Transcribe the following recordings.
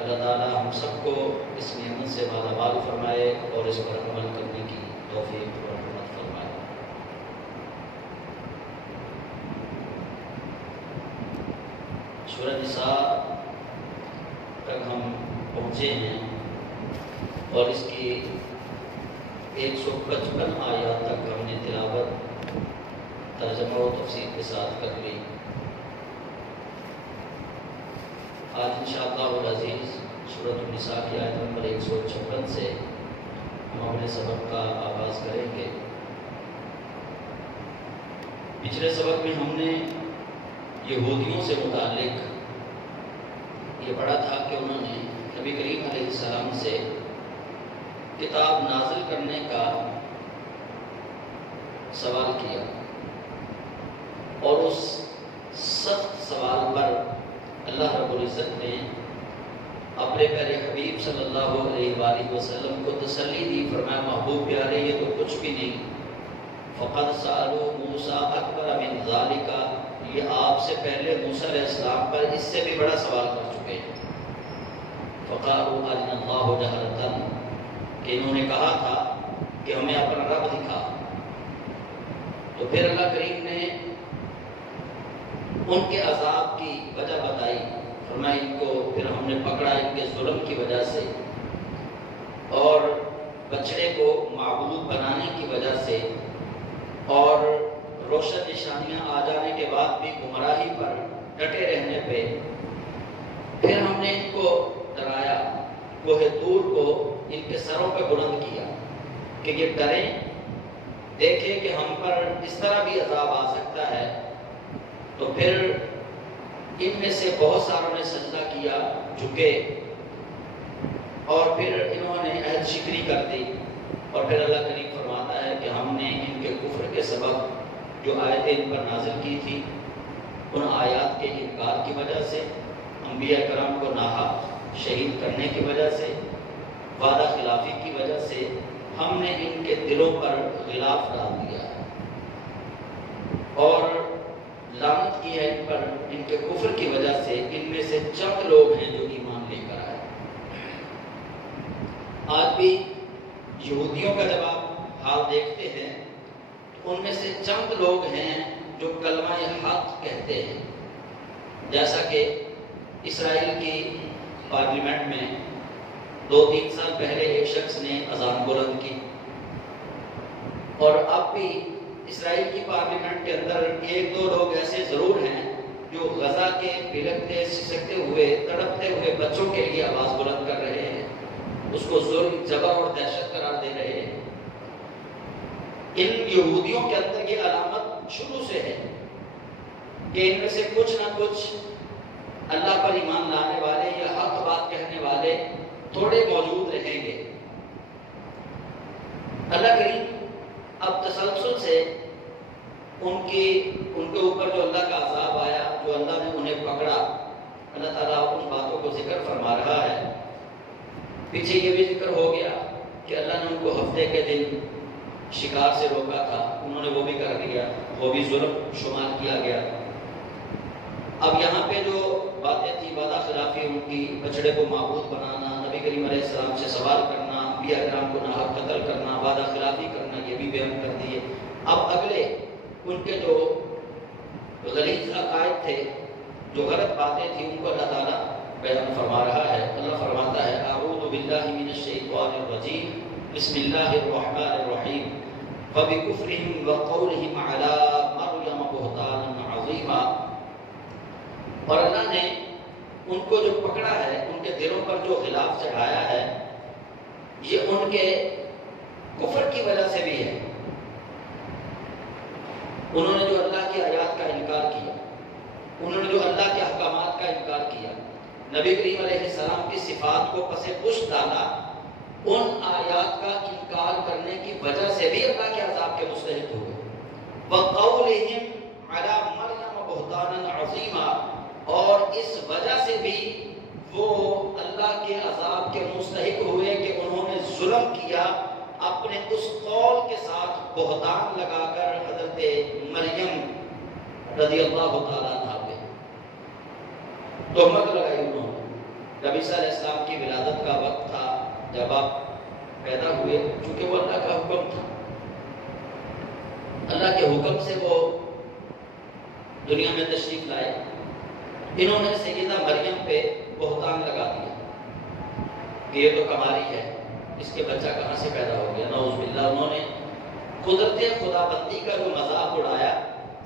اللہ تعالیٰ ہم سب کو اس نعمت سے مالا مال فرمائے اور اس پر عمل کرنے کی توفیق اور رحمت فرمائے۔ سورہ نساء تک ہم پہنچے ہیں اور اس کی 155 آیات تک ہم نے تلاوت ترجمہ و تفسیر کے ساتھ کر لی۔ آج انشاءاللہ العزیز سورۃ النساء کی آیت نمبر 156 سے ہم اپنے سبق کا آغاز کریں گے۔ پچھلے سبق میں ہم نے یہودیوں سے متعلق یہ پڑھا تھا کہ انہوں نے نبی کریم علیہ السلام سے کتاب نازل کرنے کا سوال کیا، اور اس سخت سوال پر اللہ رب العزت نے اپنے پیارے حبیب صلی اللہ علیہ وآلہ وسلم کو تسلی دی، فرمایا محبوب پیارے یہ تو کچھ بھی نہیں، فقد سألوا موسیٰ اکبر من ذالک، یہ آپ سے پہلے موسیٰ علیہ السلام پر اس سے بھی بڑا سوال کر چکے ہیں۔ فقالوا ارنا اللہ جہرۃ، کہ انہوں نے کہا تھا کہ ہمیں اپنا رب دکھا۔ تو پھر اللہ کریم نے ان کے عذاب کی وجہ بتائی، فرمایا ان کو پھر ہم نے پکڑا ان کے ظلم کی وجہ سے اور بچڑے کو معبود بنانے کی وجہ سے، اور روشن نشانیاں آ جانے کے بعد بھی گمراہی پر ڈٹے رہنے پہ پھر ہم نے ان کو ڈرایا، کوہ طور کو ان کے سروں پہ بلند کیا کہ یہ ڈریں، دیکھیں کہ ہم پر اس طرح بھی عذاب آ سکتا ہے۔ تو پھر ان میں سے بہت ساروں نے سجدہ کیا، جھکے، اور پھر انہوں نے عہد شکری کر دی، اور پھر اللہ کریم فرماتا ہے کہ ہم نے ان کے کفر کے سبب جو آیتیں ان پر نازل کی تھی، ان آیات کے انکار کی وجہ سے، انبیاء کرام کو ناحق شہید کرنے کی وجہ سے، وعدہ خلافی کی وجہ سے، ہم نے ان کے دلوں پر غلاف ڈال دیا اور لعنت کی ہے ان پر، ان کے کفر کی وجہ سے۔ ان میں سے چند لوگ ہیں جو ایمان لے کر آئے۔ آج بھی یہودیوں کا جب آپ حال دیکھتے ہیں تو ان میں سے چند لوگ ہیں جو کلمہ حق کہتے ہیں، جیسا کہ اسرائیل کی پارلیمنٹ میں 2-3 سال پہلے ایک شخص نے اذان بلند کی، اور اب بھی اسرائیل کی پارلیمنٹ کے اندر 1-2 لوگ ایسے ضرور ہیں جو غزہ کے بلکتے سسکتے ہوئے تڑپتے ہوئے بچوں کے لیے آواز بلند کر رہے ہیں، اس کو ظلم، جبر اور دہشت قرار دے رہے ہیں۔ ان یہودیوں کے اندر یہ علامت شروع سے ہے کہ ان میں سے کچھ نہ کچھ اللہ پر ایمان لانے والے یا حق بات کہنے والے تھوڑے موجود رہیں گے۔ اللہ کریم اب تسلسل سے ان کے اوپر جو اللہ کا عذاب آیا، جو اللہ نے انہیں پکڑا، اللہ تعالیٰ ان باتوں کو ذکر فرما رہا ہے۔ پیچھے یہ بھی ذکر ہو گیا کہ اللہ نے ان کو ہفتے کے دن شکار سے روکا تھا، انہوں نے وہ بھی کر دیا، وہ بھی ظلم شمار کیا گیا۔ اب یہاں پہ جو باتیں تھی، وعدہ خلافی ان کی، بچڑے کو معبود بنانا، نبی کریم علیہ السلام سے سوال کرنا، انبیاء کرام کو ناحق قتل کرنا، وعدہ خلافی کرنا، یہ بھی بیان کر دیے۔ اب اگلے ان کے جو غلیظ عقائد تھے، جو غلط باتیں تھیں، ان کو اللہ تعالیٰ بیان فرما رہا ہے۔ اللہ فرماتا ہے اعوذ باللہ من الشیطان الرجیم بسم اللہ الرحمن الرحیم فبکفرہم وقولہم علی مریم بہتانا عظیما۔ اور اللہ نے ان کو جو پکڑا ہے، ان کے دلوں پر جو غلاف چڑھایا ہے، یہ ان کے کفر کی وجہ سے بھی ہے۔ انہوں نے جو اللہ کی آیات کا انکار کیا، انہوں نے جو اللہ کے احکامات کا انکار کیا، نبی کریم علیہ السلام کی صفات کو پس پشت ڈالا، ان آیات کا انکار کرنے کی وجہ سے بھی اللہ کے عذاب کے مستحق ہوئے۔ وَقَوْلِهِمْ عَلَى مَرْيَمَ بُهْتَانًا عَظِيمًا، اور اس وجہ سے بھی وہ اللہ کے عذاب کے مستحق ہوئے کہ انہوں نے ظلم کیا، اپنے اس قول کے ساتھ بہتان لگا کر حضرت مریم رضی اللہ تعالیٰ عنہ پہ تہمت لگائی انہوں نے جب عیسیٰ علیہ السلام کی ولادت کا وقت تھا، جب آپ پیدا ہوئے، چونکہ وہ اللہ کا حکم تھا، اللہ کے حکم سے وہ دنیا میں تشریف لائے، انہوں نے سیدہ مریم پہ بہتان لگا دیا کہ یہ تو کماری ہے، اس کے بچہ کہاں سے پیدا ہو گیا، نعوذ باللہ۔ انہوں نے قدرت خدا بندی کا جو مذاق اڑایا،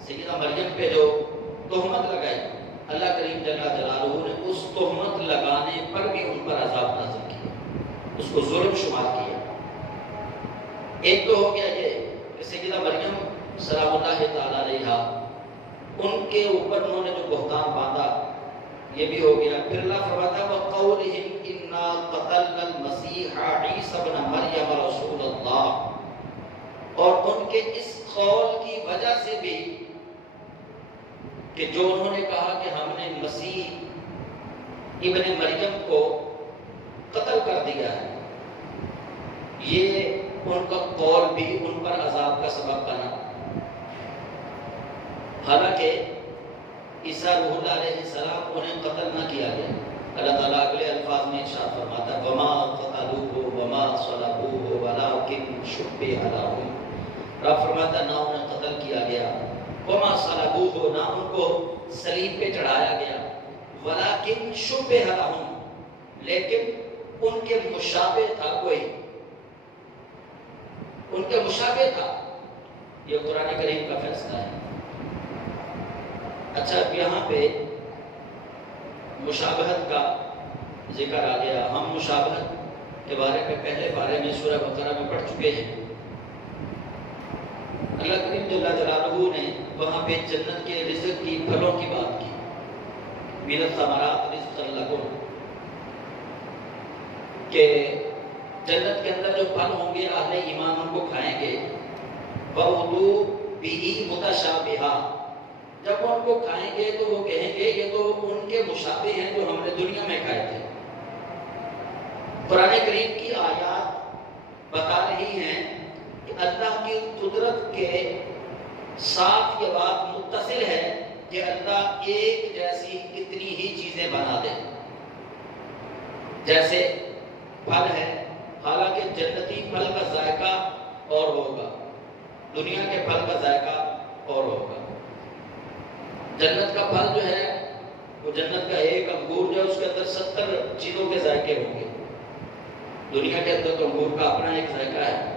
سیدہ مریم پہ جو تہمت لگائی، اللہ کریم جل جلالہ نے اس تہمت لگانے پر بھی ان پر عذاب نازل کیا، اس کو ظلم شمار کیا۔ ایک تو ہو گیا یہ کہ سیدہ مریم سلام اللہ تعالی علیہا، ان کے اوپر انہوں نے جو بہتان باندھا، یہ بھی ہو گیا۔ پھر اللہ فرماتا ہے وَقَوْلِهِمْ إِنَّا قَتَلْنَا الْمَسِيحَ عِيسَى ابْنَ مَرْيَمَ رَسُولَ اللَّهِ، اور ان کے اس قول کی وجہ سے بھی کہ جو انہوں نے کہا کہ ہم نے مسیح ابن مریم کو قتل کر دیا ہے، یہ ان کا قول بھی ان پر عذاب کا سبب بنا۔ حالانکہ عیسیٰ روح اللہ علیہ السلام انہیں قتل نہ کیا گیا، اللہ تعالیٰ اگلے الفاظ میں ارشاد فرماتا ہے وَمَا قَتَلُوهُ وَمَا صَلَبُوهُ وَلَٰكِن شُبِّهَ لَهُمْ، رب فرماتا ہے نہ انہیں قتل کیا گیا، وَمَا صَلَبُوهُ، نہ ان کو صلیب پہ چڑھایا گیا، وَلَٰكِن شُبِّهَ لَهُمْ، لیکن ان کے مشابہ تھا کوئی، ان کے مشابہ تھا۔ یہ قرآن کریم کا فیصلہ ہے۔ اچھا، اب یہاں پہ مشابہت کا ذکر آ گیا۔ ہم مشابہت کے بارے میں پہلے بارے میں سورہ بقرہ میں پڑھ چکے ہیں۔ اللہ کریم جل جلالہ نے وہاں پہ جنت کے رزق کی، پھلوں کی بات کی، مِنَ الثَّمَرَاتِ رِزْقًا لَكُمْ، کہ جنت کے اندر جو پھل ہوں گے اہل ایمان ان کو کھائیں گے، وَأُتُوا بِهِ مُتَشَابِهًا، جب وہ ان کو کھائیں گے تو وہ کہیں گے یہ تو ان کے مشابہ ہیں جو ہم نے دنیا میں کھائے تھے۔ قرآن کریم کی آیات بتا رہی ہیں کہ اللہ کی قدرت کے ساتھ یہ بات متصل ہے کہ اللہ ایک جیسی کتنی ہی چیزیں بنا دے۔ جیسے پھل ہے، حالانکہ جنتی پھل کا ذائقہ اور ہوگا، دنیا کے پھل کا ذائقہ اور ہوگا۔ جنت کا پھل جو ہے وہ جنت کا ایک انگور جو ہے اس کے اندر 70 چیزوں کے ذائقے ہوں گے، دنیا کے اندر تو انگور کا اپنا ایک ذائقہ ہے،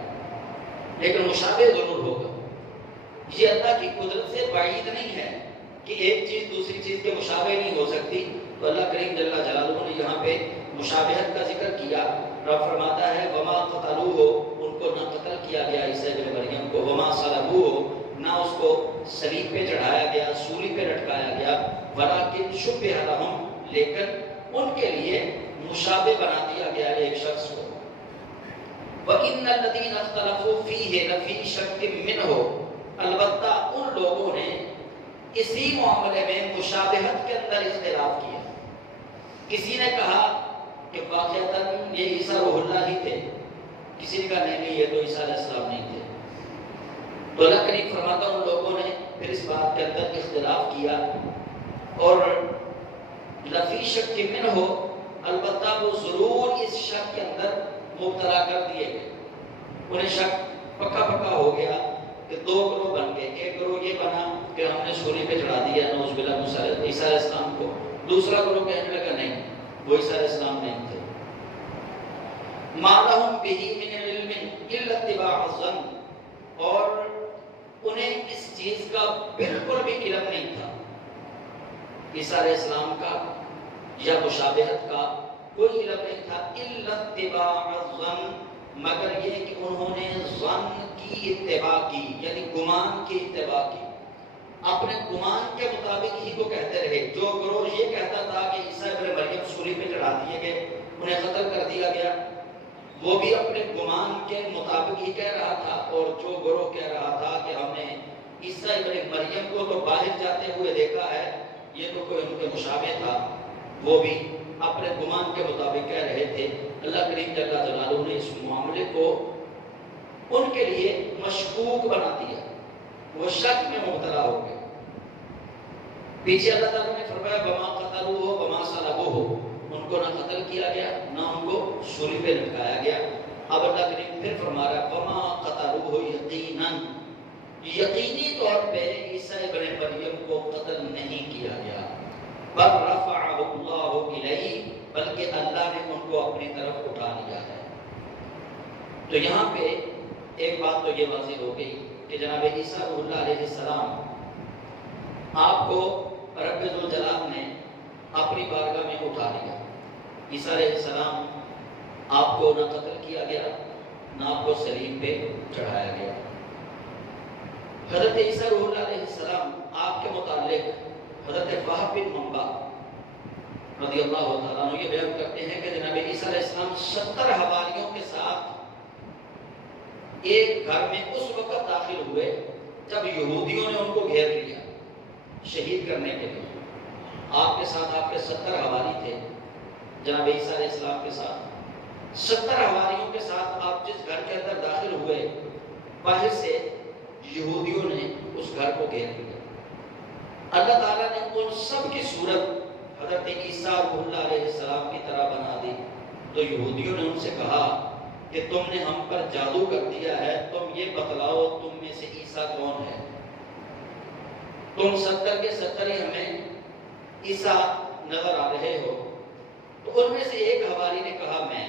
لیکن مشابہ ضرور ہوگا۔ یہ اللہ کی قدرت سے بعید نہیں ہے کہ ایک چیز دوسری چیز کے مشابہ نہیں ہو سکتی۔ تو اللہ کریم جل جلالہ نے یہاں پہ مشابہت کا ذکر کیا۔ رب فرماتا ہے وما قتلوہ، ان کو نہ قتل کیا گیا عیسیٰ ابن مریم کو، وما صلبوہ، نہ اس کو صلیب پہ چڑھایا گیا، سولی پہ لٹکایا گیا، ولیکن شبہ لہم، لیکن ان کے لیے مشابہ بنا دیا گیا ایک شخص کو۔ وَإِنَّ الَّذِينَ اخْتَلَفُوا فِيهِ لَفِي شَكٍّ مِّنْهُ، البتہ ان لوگوں نے اسی معاملے میں مشابہت کے اندر اختلاف کیا۔ کسی نے کہا کہ واقعتاً یہ عیسیٰ روح اللہ ہی تھے، کسی نے کہا نہیں یہ تو عیسیٰ علیہ السلام نہیں تھے۔ تو اللہ کریم فرماتا ان لوگوں نے پھر اس بات کے اندر اختلاف کیا، اور لفی شک منہ، البتہ وہ ضرور اس شک کے اندر مبتلا کر دیے گئے۔ انہیں شک پکا پکا ہو گیا کہ دو گروہ بن گئے، ایک گروہ یہ بنا کہ ہم نے سولی پہ چڑھا دیا نعوذ باللہ عیسیٰ علیہ السلام کو، دوسرا گروہ کہنے لگا نہیں وہ عیسیٰ علیہ السلام نہیں تھے۔ مَا لَهُمْ بِهِ مِنْ عِلْمٍ إِلَّا اتِّبَاعَ الظَّنِّ، اور انہیں اس چیز کا بالکل بھی علم نہیں تھا، عیسیٰ علیہ السلام کا یا مشابہت کا کوئی علم نہیں تھا، إِلَّا اتِّبَاعَ الظَّنِّ، مگر یہ کہ انہوں نے ظن کی اتباع کی، یعنی گمان کی اتباع کی، اپنے گمان کے مطابق ہی وہ کہتے رہے۔ جو گروہ یہ کہتا تھا کہ عیسیٰ ابن مریم سولی پہ چڑھا دیے گئے، انہیں قتل کر دیا گیا، وہ بھی اپنے گمان کے مطابق ہی کہہ رہا تھا، اور جو گروہ کہہ رہا تھا کہ ہم نے عیسیٰ ابن مریم کو تو باہر جاتے ہوئے دیکھا ہے، یہ تو کوئی ان کے مشابہ تھا، وہ بھی اپنے گمان کے مطابق کہہ رہے تھے۔ اللہ کریم جل جلالہ نے اس معاملے کو ان کے لیے مشکوک بنا دیا، وہ شک میں مبتلا ہو گئے۔ پیچھے اللہ تعالیٰ نے فرمایا وما قتلوہ وما صلبوہ، ان کو نہ قتل کیا گیا نہ ان کو سولی پہ لٹکایا گیا۔ اب اللہ کریم پھر فرما رہا ہے وما قتلوہ یقیناً، یقینی طور پہ عیسیٰ ابن مریم کو قتل نہیں کیا گیا، بل رفعہ اللہ الیہ، بلکہ اللہ نے ان کو اپنی طرف اٹھا لیا ہے۔ تو یہاں پہ ایک بات تو یہ واضح ہو گئی کہ جناب عیسیٰ روح اللہ علیہ السلام آپ کو رب ذوالجلال نے اپنی بارگاہ میں اٹھا لیا۔ عیسیٰ علیہ السلام آپ کو نہ قتل کیا گیا نہ آپ کو صلیب پہ چڑھایا گیا۔ حضرت عیسیٰ روح اللہ علیہ السلام آپ کے متعلق حضرت وہب بن منبع رضی اللہ تعالیٰ عنہ یہ بیان کرتے ہیں کہ جناب عیسیٰ علیہ السلام 70 حواریوں کے ساتھ ایک گھر میں اس وقت داخل ہوئے جب یہودیوں نے ان کو گھیر لیا شہید کرنے کے لیے۔ آپ کے ساتھ آپ کے 70 حواری تھے جناب عیسیٰ علیہ السلام کے ساتھ۔ 70 حواریوں کے ساتھ آپ جس گھر کے اندر داخل ہوئے، باہر سے یہودیوں نے اس گھر کو گھیر لیا۔ اللہ تعالیٰ نے ان سب کی صورت حضرت عیسیٰ روح اللہ علیہ السلام کی طرح بنا دی۔ تو یہودیوں نے ان سے کہا کہ تم نے ہم پر جادو کر دیا ہے، تم یہ بتلاؤ تم میں سے عیسیٰ کون ہے؟ تم 70 کے 70 ہی ہمیں عیسیٰ نظر آ رہے ہو۔ تو ان میں سے ایک حواری نے کہا میں۔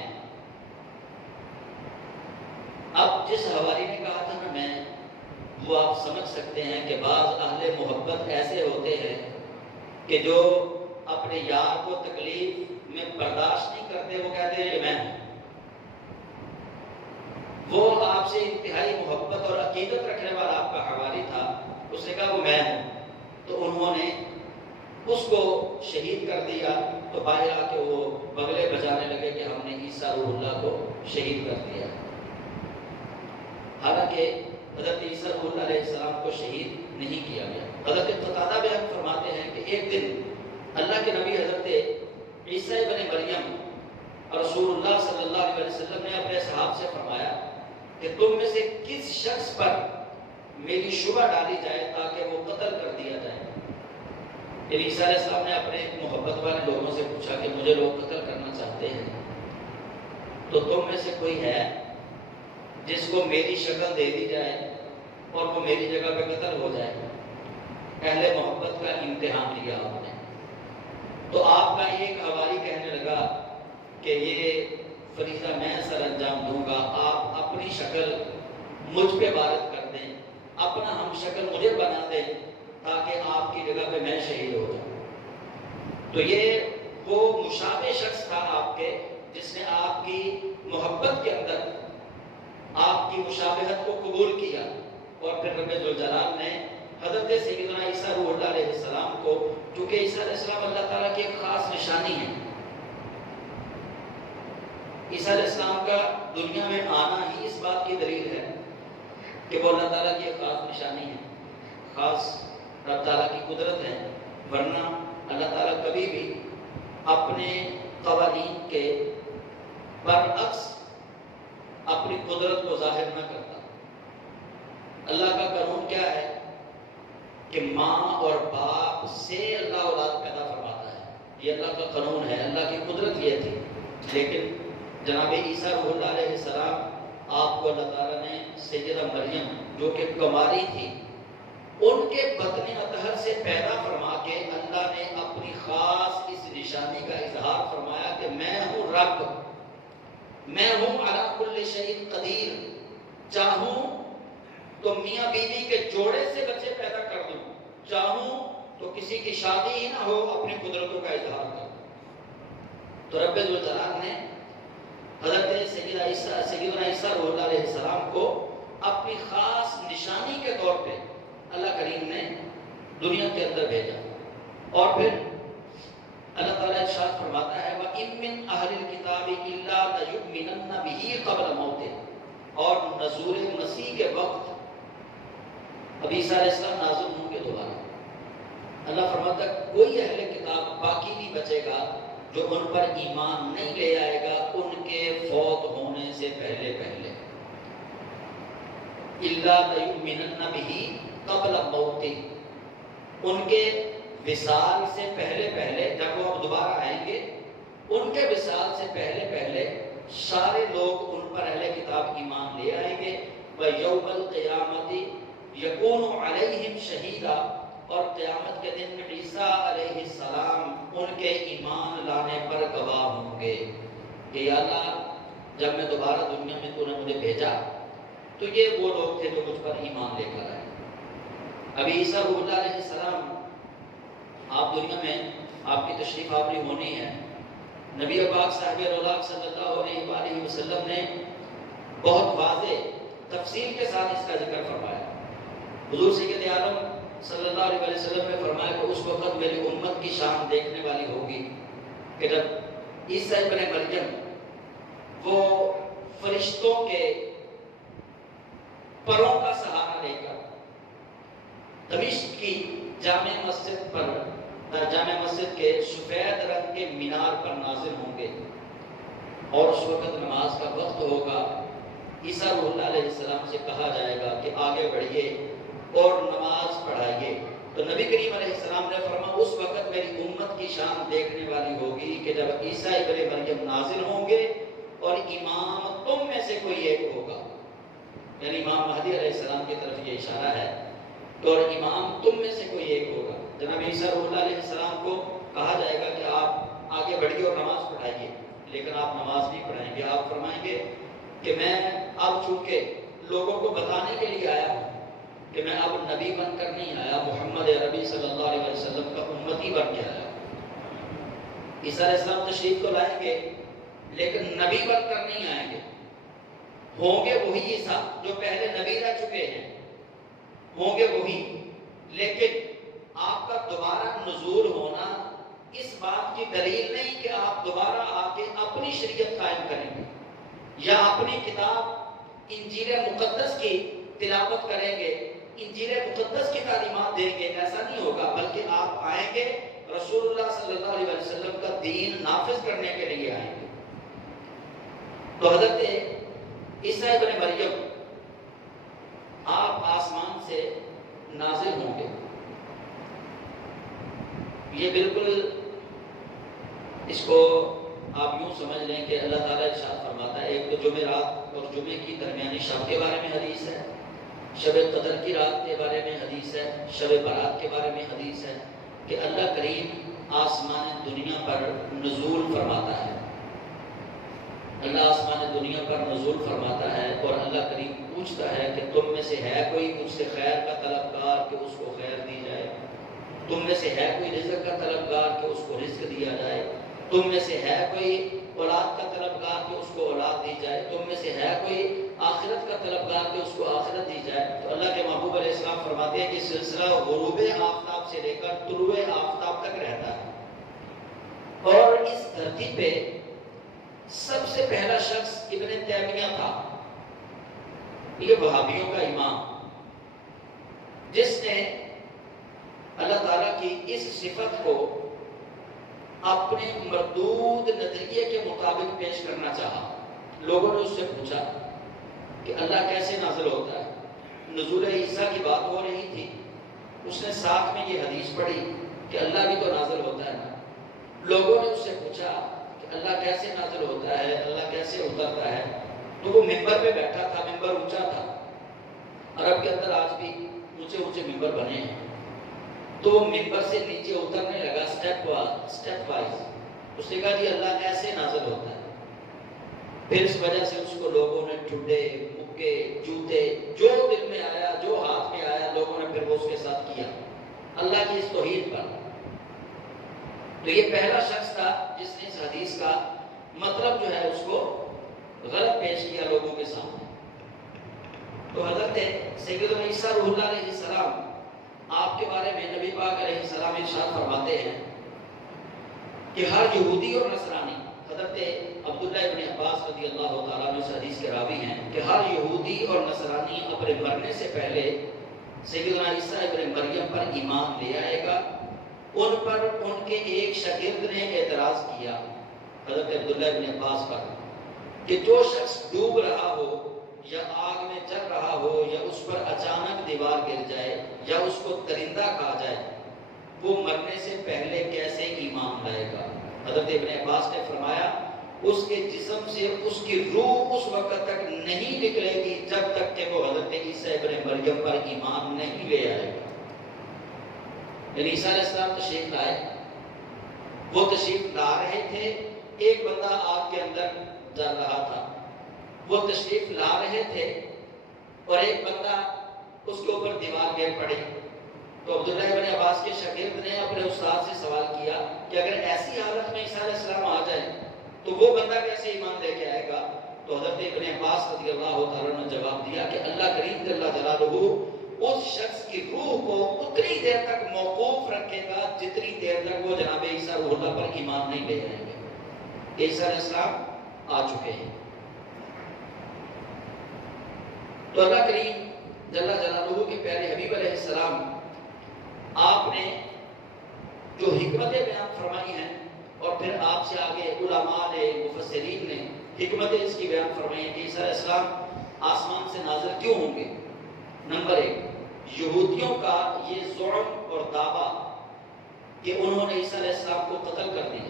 اب جس حواری نے کہا تھا نا میں، وہ آپ سمجھ سکتے ہیں کہ بعض اہل محبت ایسے ہوتے ہیں کہ جو اپنے یار کو تکلیف میں برداشت نہیں کرتے، وہ کہتے ہیں یہ میں ہوں۔ وہ آپ سے انتہائی محبت اور عقیدت رکھنے والا آپ کا حواری تھا، اس نے کہا وہ میں ہوں۔ تو انہوں نے اس کو شہید کر دیا۔ تو باہر آ کے وہ بغلے بجانے لگے کہ ہم نے عیسیٰ روح اللہ کو شہید کر دیا۔ حالانکہ حضرت عیسیٰ روح اللہ علیہ السلام کو شہید نہیں کیا گیا۔ حضرت قتادہ بیان فرماتے ہیں کہ ایک دن اللہ کے نبی حضرت عیسیٰ ابن مریم رسول اللہ صلی اللہ علیہ وسلم نے اپنے صحاب سے فرمایا کہ تم میں سے کس شخص پر میری شبہ ڈالی جائے تاکہ وہ قتل کر دیا جائے۔ پھر عیسیٰ علیہ السلام نے اپنے محبت والے لوگوں سے پوچھا کہ مجھے لوگ قتل کرنا چاہتے ہیں، تو تم میں سے کوئی ہے جس کو میری شکل دے دی جائے اور وہ میری جگہ پہ قتل ہو جائے؟ اہل محبت کا امتحان لیا آپ نے۔ تو آپ کا ایک حواری کہنے لگا کہ یہ فریضہ میں سر انجام دوں گا، آپ اپنی شکل مجھ پہ وارد کر دیں، اپنا ہم شکل مجھے بنا دیں تاکہ آپ کی جگہ پہ میں شہید ہو جاؤں۔ تو یہ وہ مشابہ شخص تھا آپ کے جس نے آپ کی محبت کے اندر آپ کی مشابہت کو قبول کیا، اور پھر رب ذوالجلال نے حضرت سیدنا عیسیٰ روح اللہ علیہ السلام کو، چونکہ عیسیٰ علیہ السلام اللہ تعالیٰ کی ایک خاص نشانی ہے، عیسیٰ علیہ السلام کا دنیا میں آنا ہی اس بات کی دلیل ہے کہ وہ اللہ تعالیٰ کی ایک خاص نشانی ہے، خاص رب تعالیٰ کی قدرت ہے، ورنہ اللہ تعالیٰ کبھی بھی اپنے قوانین کے برعکس اپنی قدرت کو ظاہر نہ کرتا۔ اللہ کا قانون کیا ہے کہ ماں اور باپ سے اللہ اولاد پیدا فرماتا ہے، یہ اللہ کا قانون ہے، اللہ کی قدرت یہ تھی۔ لیکن جناب عیسیٰ روح اللہ علیہ السلام آپ کو اللہ تعالیٰ نے سیدہ مریم جو کہ کماری تھی ان کے بطن اطہر سے پیدا فرما کے اللہ نے اپنی خاص اس نشانی کا اظہار فرمایا کہ میں ہوں رب، میں ہوں علی کل شیء قدیر، چاہوں تو میاں بیوی کے جوڑے سے بچے پیدا کر دوں، چاہوں تو کسی کی شادی ہی نہ ہو، اپنی قدرتوں کا اظہار کر دوں۔ تو رب ذوالجلال نے حضرت سیدنا عیسیٰ روح اللہ علیہ السلام کو اپنی خاص نشانی کے طور پہ اللہ کریم نے دنیا کے اندر بھیجا۔ اور پھر اللہ تعالیٰ ارشاد فرماتا ہے وَإِن مِّنْ أَهْلِ الْكِتَابِ إِلَّا لَيُؤْمِنَنَّ بِهِ قَبْلَ مَوْتِهِ، اور نزول مسیح کے وقت اب عیسیٰ علیہ السلام نازل ہوں گے دوبارہ، اللہ فرماتا ہے کوئی اہل کتاب باقی نہیں بچے گا جو ان پر ایمان نہیں لے آئے گا ان کے فوت ہونے سے پہلے پہلے۔ إِلَّا لَيُؤْمِنَنَّ بِهِ قَبْلَ مَوْتِهِ، ان کے وصال سے پہلے پہلے، جب وہ اب دوبارہ آئیں گے ان کے وصال سے پہلے پہلے سارے لوگ ان پر اہل کتاب ایمان لے آئیں گے. وَيَوْمَ الْقِيَامَةِ يَكُونُ عَلَيْهِمْ شَهِيدًا، اور قیامت کے دن عیسیٰ علیہ السلام ان کے ایمان لانے پر گواہ ہوں گے کہ یا اللہ جب میں دوبارہ دنیا میں تو نے مجھے بھیجا تو یہ وہ لوگ تھے جو مجھ پر ایمان لے کر آئے. ابھی عیسیٰ روح اللہ علیہ السلام آپ دنیا میں آپ کی تشریف آوری ہونی ہے. نبی پاک صاحب رولاد صلی اللہ علیہ وآلہ وسلم نے بہت واضح تفصیل کے ساتھ اس کا ذکر فرمایا. حضور سید عالم صلی اللہ علیہ وسلم نے فرمایا کہ اس وقت میری امت کی شان دیکھنے والی ہوگی کہ جب عیسیٰ ابن مریم وہ فرشتوں کے پروں کا سہارا لے کر دمشق کی جامع مسجد پر جامع مسجد کے سفید رنگ کے مینار پر نازل ہوں گے اور اس وقت نماز کا وقت ہوگا. عیسیٰ روح اللہ علیہ السلام سے کہا جائے گا کہ آگے بڑھیے اور نماز پڑھائیے. تو نبی کریم علیہ السلام نے فرمایا اس وقت میری امت کی شان دیکھنے والی ہوگی کہ جب عیسیٰ ابن مریم نازل ہوں گے اور امام تم میں سے کوئی ایک ہوگا، یعنی امام مہدی علیہ السلام کی طرف یہ اشارہ ہے. تو اور امام تم میں سے کوئی ایک ہوگا. جناب عیسیٰ روح اللہ علیہ السلام کو کہا جائے گا کہ آپ آگے بڑھیے اور نماز پڑھائیے، لیکن آپ نماز نہیں پڑھائیں گے. آپ فرمائیں گے کہ میں اب چونکہ لوگوں کو بتانے کے لیے آیا ہوں کہ میں اب نبی بن کر نہیں آیا، محمد عربی صلی اللہ علیہ وسلم کا امتی بن کے آیا. عیسیٰ علیہ السلام تشریف تو لائیں گے لیکن نبی بن کر نہیں آئیں گے. ہوں گے وہی عیسیٰ جو پہلے نبی رہ چکے ہیں، ہوں گے وہی، لیکن آپ کا دوبارہ نزول ہونا اس بات کی دلیل نہیں کہ آپ دوبارہ آ کے اپنی شریعت قائم کریں گے یا اپنی کتاب انجیل مقدس کی تلاوت کریں گے، انجیل مقدس کی تعلیمات دیں گے. ایسا نہیں ہوگا، بلکہ آپ آئیں گے رسول اللہ صلی اللہ علیہ وسلم کا دین نافذ کرنے کے لیے آئیں گے. تو حضرت عیسیٰ ابن مریم آپ آسمان سے نازل ہوں گے. یہ بالکل اس کو آپ یوں سمجھ لیں کہ اللہ تعالیٰ ارشاد فرماتا ہے. ایک تو جمعرات اور جمعے کی درمیانی شب کے بارے میں حدیث ہے، شب قدر کی رات کے بارے میں حدیث ہے، شب برات کے بارے میں حدیث ہے کہ اللہ کریم آسمان دنیا پر نزول فرماتا ہے. اللہ آسمان دنیا پر نزول فرماتا ہے اور اللہ کریم پوچھتا ہے کہ تم میں سے ہے کوئی مجھ سے خیر کا طلبگار کہ اس کو خیر دی جائے؟ تم میں سے ہے کوئی رزق کا طلبگار کہ اس کو رزق دیا جائے؟ تم میں سے ہے کوئی اولاد کا طلبگار کہ اس کو اولاد دی جائے؟ تم میں سے ہے کوئی آخرت کا طلبگار کہ اس کو آخرت دی جائے؟ تو اللہ کے محبوب علیہ السلام فرماتے ہیں کہ سلسلہ غروب آفتاب سے لے کر طلوع آفتاب تک رہتا ہے. اور اس دھرتی پہ سب سے پہلا شخص ابن تیمیہ تھا، یہ وہابیوں کا امام، جس نے اللہ تعالیٰ کی اس صفت کو اپنے مردود نظریے کے مطابق پیش کرنا چاہا. لوگوں نے اس سے پوچھا کہ اللہ کیسے نازل ہوتا ہے؟ نزول عیسیٰ کی بات ہو رہی تھی، اس نے ساتھ میں یہ حدیث پڑھی کہ اللہ بھی تو نازل ہوتا ہے نا. لوگوں نے اس سے پوچھا کہ اللہ کیسے نازل ہوتا ہے، اللہ کیسے اترتا ہے؟ تو وہ ممبر پہ بیٹھا تھا، ممبر اونچا تھا. عرب کے اندر آج بھی اونچے اونچے ممبر بنے ہیں. تو ممبر سے نیچے اترنے لگا سٹیپ وائز. اس نے کہا جی اللہ ایسے نازل ہوتا ہے. پھر اس وجہ سے اس کو لوگوں نے ٹھڈے، مکے، جوتے، جو دل میں آیا، جو ہاتھ میں آیا، لوگوں نے پھر وہ اس کے ساتھ کیا اللہ کی اس توحید پر. تو یہ پہلا شخص تھا جس نے اس حدیث کا مطلب جو ہے اس کو غلط پیش کیا لوگوں کے سامنے. تو حضرت سیدنا عیسیٰ روح اللہ علیہ السلام آپ کے بارے میں نبی پاک علیہ السلام ارشاد فرماتے ہیں کہ ہر یہودی اور نصرانی، حضرت عبداللہ ابن عباس رضی اللہ تعالیٰ عنہ اس حدیث کے راوی ہیں کہ ہر یہودی اور نصرانی اپنے مرنے سے پہلے سیدنا عیسیٰ ابن مریم پر ایمان لے آئے گا. ان پر ان کے ایک شاگرد نے اعتراض کیا حضرت عبداللہ ابن عباس پر کہ جو شخص ڈوب رہا ہو یا آگ میں جل رہا ہو یا اس پر اچانک دیوار گر جائے یا اس کو درندہ کھا جائے، وہ مرنے سے پہلے کیسے ایمان لائے گا؟ حضرت ابن عباس نے فرمایا اس کے جسم سے اس کی روح اس وقت تک نہیں نکلے گی جب تک کہ وہ حضرت عیسیٰ ابن مریم پر ایمان نہیں لے آئے گا. یعنی عیسیٰ علیہ السلام تشریف لائے، وہ تشریف لا رہے تھے، ایک بندہ آگ کے اندر جل رہا تھا، وہ تشریف لا رہے تھے اور ایک بندہ اس کے اوپر دیوار گر پڑی. تو عبداللہ ابن عباس کے شاگرد نے اپنے استاد سے سوال کیا کہ اگر ایسی حالت میں عیسیٰ علیہ السلام آ جائے تو وہ بندہ کیسے ایمان لے کے آئے گا؟ تو حضرت ابن عباس رضی اللہ تعالیٰ نے جواب دیا کہ اللہ کریم جل جلالہ اس شخص کی روح کو اتنی دیر تک موقوف رکھے گا جتنی دیر تک وہ جناب عیسیٰ روح اللہ پر ایمان نہیں لے جائیں گے. عیسیٰ علیہ السلام آ چکے ہیں. تو اللہ کریم جل جلالہ کے پیارے حبیب علیہ السلام آپ نے جو حکمتیں بیان فرمائی ہیں اور پھر آپ سے آگے علماء نے مفسرین نے حکمتیں اس کی بیان فرمائی ہیں کہ عیسیٰ علیہ السلام آسمان سے نازل کیوں ہوں گے. نمبر 1، یہودیوں کا یہ زعم اور دعویٰ کہ انہوں نے عیسیٰ علیہ السلام کو قتل کر دیا،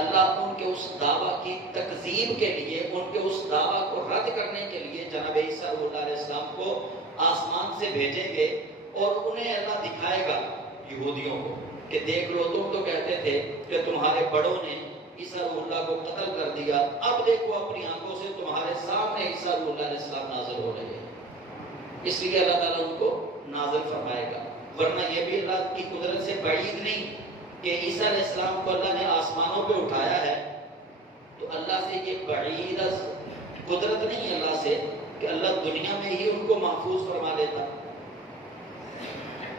اللہ ان کے اس دعویٰ کی تکذیب کے لیے، ان کے اس دعویٰ کو رد کرنے کے لیے جناب عیسیٰ علیہ السلام کو آسمان سے بھیجیں گے اور انہیں اللہ دکھائے گا یہودیوں کو کہ دیکھ لو تم تو کہتے تھے کہ تمہارے بڑوں نے عیسیٰ اللہ کو قتل کر دیا، اب دیکھو اپنی آنکھوں سے تمہارے سامنے عیسیٰ علیہ السلام نازل ہو رہے ہیں. اس لیے اللہ تعالیٰ ان کو نازل فرمائے گا. ورنہ یہ بھی اللہ کی قدرت سے بعید نہیں کہ عیسیٰ علیہ السلام کو اللہ نے آسمانوں پہ اٹھایا ہے، تو اللہ سے یہ بعید قدرت نہیں اللہ سے کہ اللہ دنیا میں ہی ان کو محفوظ فرما لیتا،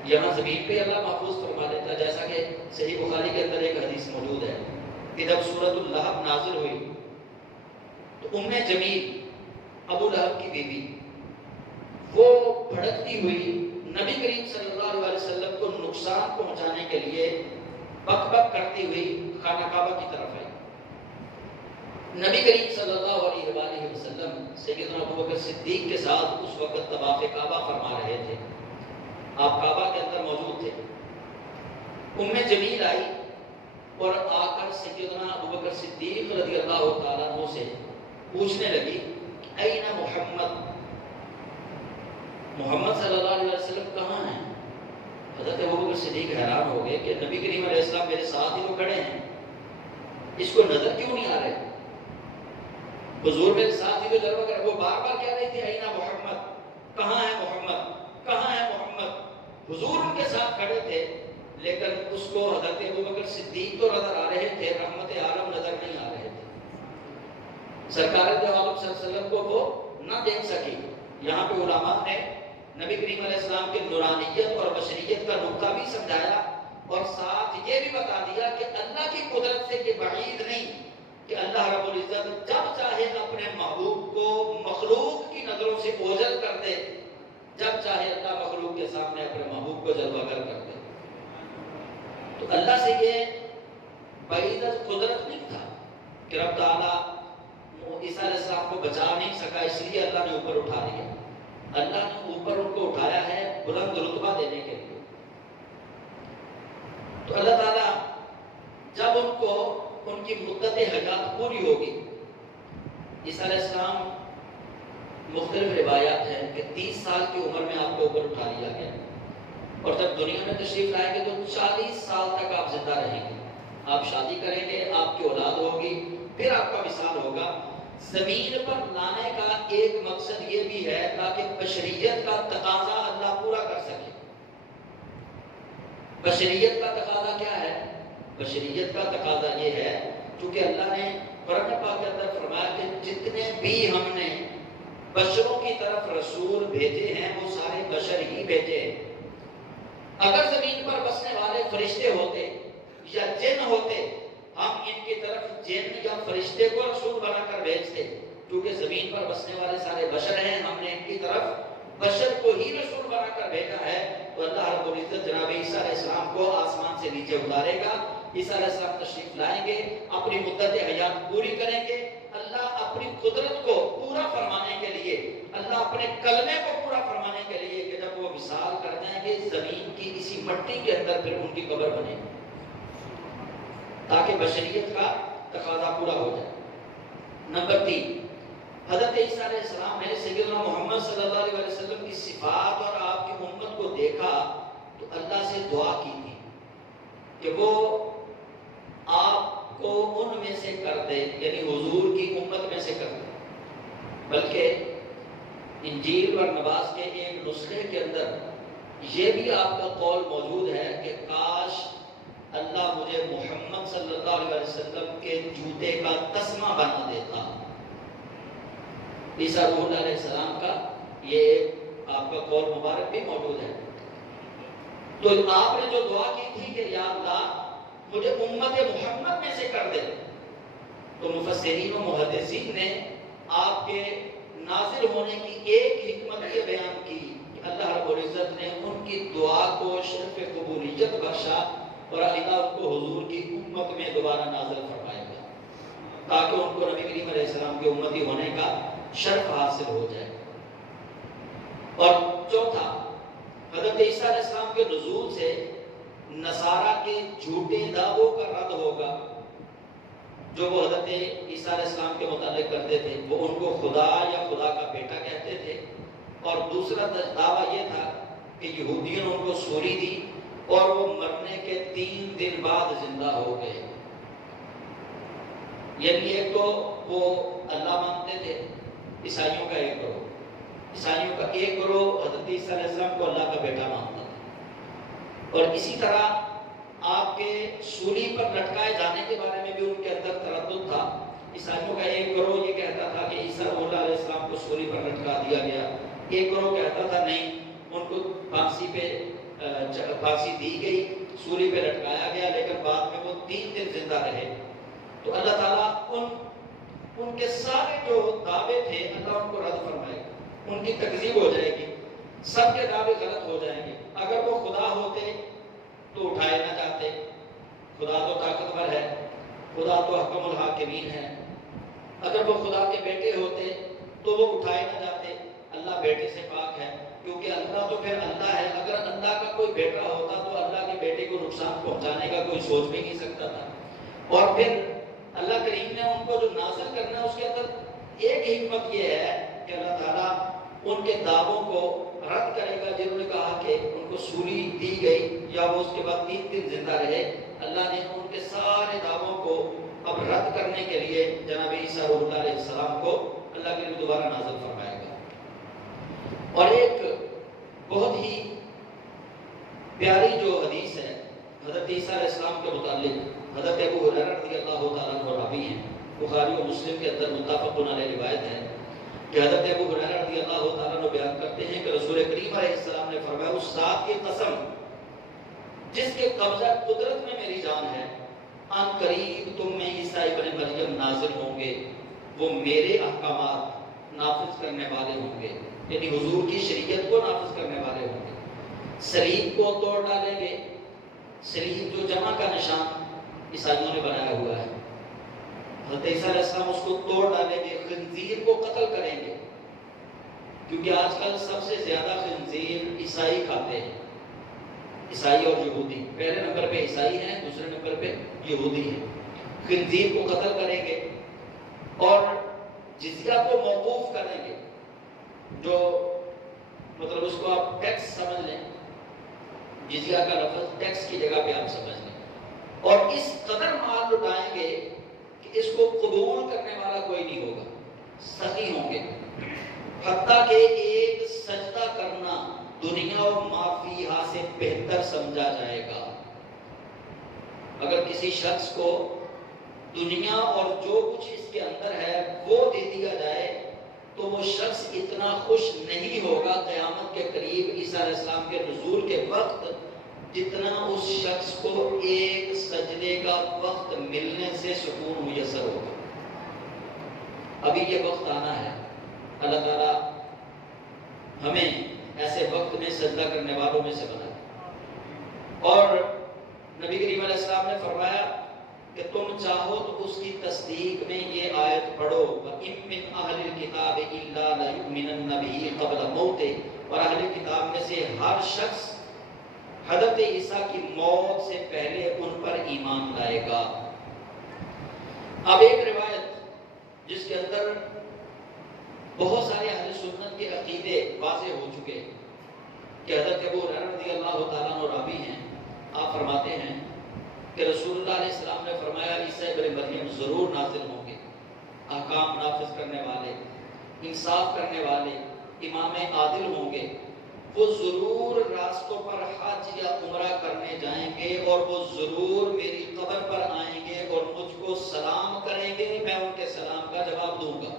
یہاں زمین پہ اللہ محفوظ فرما لیتا. جیسا کہ صحیح بخاری کے اندر ایک حدیث موجود ہے کہ جب سورۃ اللہب نازل ہوئی تو ام جمیل ابو لہب کی بیوی وہ بھڑکتی ہوئی نبی کریم صلی اللہ علیہ وسلم کو نقصان پہنچانے کے لیے بک بک کرتی ہوئی خانہ کعبہ کی طرف آئی. نبی کریم صلی اللہ علیہ وآلہ وسلم سیدنا ابوبکر صدیق کے ساتھ اس وقت طواف کعبہ فرما رہے تھے، آپ کعبہ کے اندر موجود تھے. ام جمیل آئی اور آ کر سیدنا ابوبکر صدیق رضی اللہ تعالیٰ عنہ سے پوچھنے لگی این محمد، محمد صلی اللہ علیہ وسلم کہاں ہیں؟ حضرت ابوبکر صدیق حیران ہو گئے کہ نبی کریم علیہ السلام میرے ساتھ ہی تو کھڑے ہیں، اس کو نظر کیوں نہیں آ رہے؟ حضور میرے ساتھ ہی تو جلوہ کر، وہ بار بار کہہ رہی تھی این محمد، کہاں ہے محمد، کہاں ہے محمد. حضور ان کے ساتھ کھڑے تھے لیکن اس کو حضرت ابوبکر صدیق تو نظر آ رہے تھے، رحمت عالم نظر نہیں آ رہے تھے. سرکار دو عالم صلی اللہ علیہ وسلم کو وہ نہ دیکھ سکی. یہاں پہ علماء نے نبی کریم علیہ السلام کی نورانیت اور بشریت کا نقطہ بھی سمجھایا اور ساتھ یہ بھی بتا دیا کہ اللہ کی قدرت سے یہ بعید نہیں کہ اللہ رب العزت جب چاہے اپنے محبوب کو مخلوق کی نظروں سے اوجھل کر دے، جب چاہے اللہ مخلوق کے سامنے اپنے محبوب کو جلوہ گر کر دے. تو اللہ سے یہ بعید قدرت نہیں تھا کہ رب تعالیٰ عیسیٰ علیہ السلام کو بچا نہیں سکا اس لیے اللہ نے اوپر اٹھا لیا. اللہ نے اوپر ان کو اٹھایا ہے بلند رتبہ دینے کے لیے. تو اللہ تعالیٰ جب ان کو ان کی مدت حیات پوری ہوگی، عیسیٰ علیہ السلام مختلف روایات ہیں کہ 30 سال کی عمر میں آپ کو اوپر اٹھا لیا گیا اور جب دنیا میں تشریف لائیں گے تو 40 سال تک آپ زندہ رہیں گے. آپ شادی کریں گے، آپ کی اولاد ہوگی، پھر آپ کا وصال ہوگا. زمین پر لانے کا ایک مقصد یہ بھی ہے تاکہ بشریت کا تقاضا اللہ پورا کر سکے. بشریت کا تقاضا کیا ہے؟ بشریت کا تقاضا یہ ہے چونکہ اللہ نے قرآن پاک کے اندر فرمایا کہ جتنے بھی ہم نے بشروں کی طرف رسول بھیجے ہیں وہ سارے بشر ہی بھیجے ہیں. اگر زمین پر بسنے والے فرشتے ہوتے یا جن ہوتے، ہم ان کی طرف جن یا فرشتے کو رسول بنا کر بھیجتے. کیونکہ زمین پر بسنے والے سارے بشر ہیں، ہم نے ان کی طرف بشر کو ہی رسول بنا کر بھیجا ہے. تو اللہ رب العزت جناب عیسیٰ علیہ السلام کو آسمان سے نیچے اتارے گا. عیسیٰ علیہ السلام تشریف لائیں گے، اپنی مدت حیات پوری کریں گے. اللہ اپنی قدرت کو پورا فرمانے کے لیے، اللہ اپنے کلمے کو پورا فرمانے کے لیے کہ جب وہ وصال کر جائیں گے زمین کی اسی مٹی کے اندر پھر ان کی قبر بنے گی. تاکہ بشریت کا تقاضا پورا ہو جائے۔ نمبر 3، حضرت عیسیٰ علیہ السلام نے سیدنا محمد صلی اللہ علیہ وسلم کی صفات اور آپ کی امت کو دیکھا تو اللہ سے دعا کی تھی کہ وہ آپ کو ان میں سے کر دے، یعنی حضور کی امت میں سے کر دے۔ بلکہ انجیل برنباس کے ایک نسخے کے اندر یہ بھی آپ کا قول موجود ہے کہ کاش اللہ مجھے محمد صلی اللہ علیہ وسلم کے جوتے کا تسمہ بنا دیتا۔ عیسیٰ روح اللہ علیہ السلام کا یہ ایک آپ کا قول مبارک بھی موجود ہے۔ تو آپ نے جو دعا کی تھی کہ یا اللہ مجھے امت محمد میں سے کر دے، تو مفسرین و محدثین نے آپ کے نازل ہونے کی ایک حکمت یہ بیان کی کہ اللہ رب العزت نے ان کی دعا کو شرف قبولیت بخشا اور اللہ ان کو حضور کی امت میں دوبارہ نازل فرمائے گا تاکہ ان کو نبی کریم علیہ السلام کی امتی ہونے کا شرف حاصل ہو جائے۔ اور چوتھا، حضرت عیسیٰ علیہ السلام کے نزول سے نصارہ کے جھوٹے دعووں کا رد ہوگا جو وہ حضرت عیسیٰ علیہ السلام کے متعلق کرتے تھے۔ وہ ان کو خدا یا خدا کا بیٹا کہتے تھے، اور دوسرا دعویٰ یہ تھا کہ یہودیوں نے ان کو سوری دی اور وہ مرنے کے 3 دن بعد زندہ ہو گئے۔ یعنی ایک تو وہ اللہ مانتے تھے، عیسائیوں کا ایک گروہ حضرت عیسیٰ علیہ السلام کو اللہ کا بیٹا مانتا تھا، اور اسی طرح آپ کے سولی پر لٹکائے جانے کے بارے میں بھی ان کے اندر تردد تھا۔ عیسائیوں کا ایک گروہ یہ کہتا تھا کہ عیسیٰ علیہ السلام کو سولی پر لٹکا دیا گیا، ایک گروہ کہتا تھا نہیں، ان کو پھانسی دی گئی، سولی پہ لٹکایا گیا، لیکن بعد میں وہ 3 دن زندہ رہے۔ تو اللہ تعالیٰ ان کے سارے جو دعوے تھے اللہ ان کو رد فرمائے گا، ان کی تکذیب ہو جائے گی، سب کے دعوے غلط ہو جائیں گے۔ اگر وہ خدا ہوتے تو اٹھائے نہ جاتے، خدا تو طاقتور ہے، خدا تو حکم الحاکمین ہے۔ اگر وہ خدا کے بیٹے ہوتے تو وہ اٹھائے نہ جاتے، اللہ بیٹے سے پاک ہے، کیونکہ اللہ تو پھر اللہ ہے۔ اگر اللہ کا کوئی بیٹا ہوتا تو اللہ کے بیٹے کو نقصان پہنچانے کا کوئی سوچ بھی نہیں سکتا تھا۔ اور پھر اللہ کریم نے ان کو جو نازل کرنا ہے اس کے اندر ایک حکمت یہ ہے کہ اللہ تعالیٰ ان کے دعووں کو رد کرے گا۔ جنہوں نے کہا کہ ان کو سولی دی گئی یا وہ اس کے بعد 3 دن زندہ رہے، اللہ نے ان کے سارے دعووں کو اب رد کرنے کے لیے جناب عیسیٰ روح علیہ السلام کو اللہ کے لیے دوبارہ نازل فرمائے گا۔ اور ایک بہت ہی پیاری جو حدیث ہے حضرت عیسیٰ علیہ السلام کے متعلق، حضرت ابو ہریرہ رضی اللہ تعالیٰ عنہ راوی ہیں، بخاری و مسلم کے اندر متفق علیہ روایت ہے کہ حضرت ابو ہریرہ رضی اللہ تعالیٰ عنہ بیان کرتے ہیں کہ رسول کریم علیہ السلام نے فرمایا، اس ذات کی قسم جس کے قبضہ قدرت میں میری جان ہے، ان قریب تم میں عیسیٰ ابن مریم نازل ہوں گے، وہ میرے احکامات نافذ کرنے والے ہوں گے، یعنی حضور کی شریعت کو نافذ کرنے والے ہوں گے، صلیب کو توڑ ڈالیں گے۔ صلیب جو جمع کا نشان عیسائیوں نے بنایا ہوا ہے، حضرت عیسیٰ علیہ السلام اس کو توڑ ڈالیں گے، خنزیر کو قتل کریں گے، کیونکہ آج کل سب سے زیادہ خنزیر عیسائی کھاتے ہیں، عیسائی اور یہودی، پہلے نمبر پہ عیسائی ہیں، دوسرے نمبر پہ یہودی ہیں۔ خنزیر کو قتل کریں گے اور جزیہ کو موقوف کریں گے، جو مطلب اس کو آپ ٹیکس سمجھ لیں، جزیہ کا لفظ ٹیکس کی جگہ پہ آپ سمجھ لیں، اور اس قدر مال لٹائیں گے کہ اس کو قبول کرنے والا کوئی نہیں ہوگا، سخی ہوں گے، حتیٰ کہ ایک سجدہ کرنا دنیا و ما فیہا سے بہتر سمجھا جائے گا۔ اگر کسی شخص کو دنیا اور جو کچھ اس کے اندر ہے وہ دے دیا جائے تو وہ شخص اتنا خوش نہیں ہوگا قیامت کے قریب عیسیٰ علیہ السلام کے نزول کے وقت جتنا اس شخص کو ایک سجدے کا وقت ملنے سے سکون میسر ہوگا۔ ابھی یہ وقت آنا ہے، اللہ تعالیٰ ہمیں ایسے وقت میں سجدہ کرنے والوں میں سے بنائے۔ اور نبی کریم علیہ السلام نے فرمایا کہ تم چاہو تو اس کی تصدیق میں یہ آیت پڑھو، وَإِن مِّنْ أَهْلِ الْكِتَابِ إِلَّا لَيُؤْمِنَنَّ بِهِ قَبْلَ مَوْتِهِ، اور اہل کتاب میں سے ہر شخص حضرت عیسیٰ کی موت سے پہلے ان پر ایمان لائے گا۔ اب ایک روایت جس کے اندر بہت سارے اہل سنت کے عقیدے واضح ہو چکے کہ حضرت ابو ہریرہ رضی اللہ تعالیٰ عنہ راوی ہیں، آپ فرماتے ہیں کہ رسول اللہ علیہ السلام نے فرمایا عیسیٰ ابن مریم ضرور نازل ہوں گے، احکام نافذ کرنے والے، انصاف کرنے والے، امام عادل ہوں گے، وہ ضرور راستوں پر حج یا عمرہ کرنے جائیں گے اور وہ ضرور میری قبر پر آئیں گے اور مجھ کو سلام کریں گے، میں ان کے سلام کا جواب دوں گا۔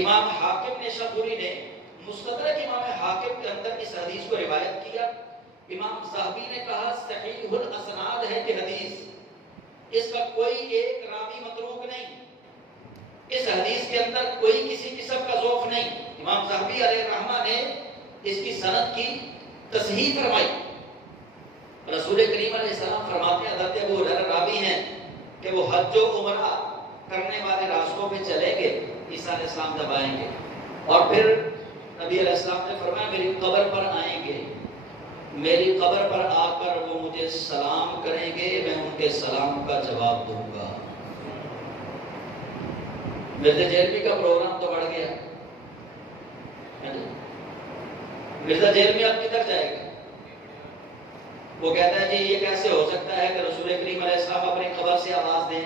امام حاکم نیشابوری نے مستدرک امام حاکم کے اندر اس حدیث کو روایت کیا۔ امام ذہبی نے کہا صحیح الاسناد ہے کہ حدیث، اس کا کوئی ایک راوی متروک نہیں، اس حدیث کے اندر کوئی کسی قسم کا ضعف نہیں۔ امام ذہبی علیہ الرحمہ نے اس کی سند کی تصحیح فرمائی۔ رسول کریم علیہ السلام فرماتے ہیں، حضرت ابو ہریرہ راوی ہیں کہ وہ حج و عمرہ کرنے والے راستوں پہ چلیں گے، عیسیٰ علیہ السلام جب آئیں گے، اور پھر نبی علیہ السلام نے فرمایا میری قبر پر آئیں گے، میری قبر پر آ کر وہ مجھے سلام کریں گے، میں ان کے سلام کا جواب دوں گا۔ مرزا جیلمی کا پروگرام تو بڑھ گیا، مرزا جیلمی اب کدھر جائے گا؟ وہ کہتا ہے جی یہ کیسے ہو سکتا ہے کہ رسول کریم علیہ السلام اپنی قبر سے آواز دیں،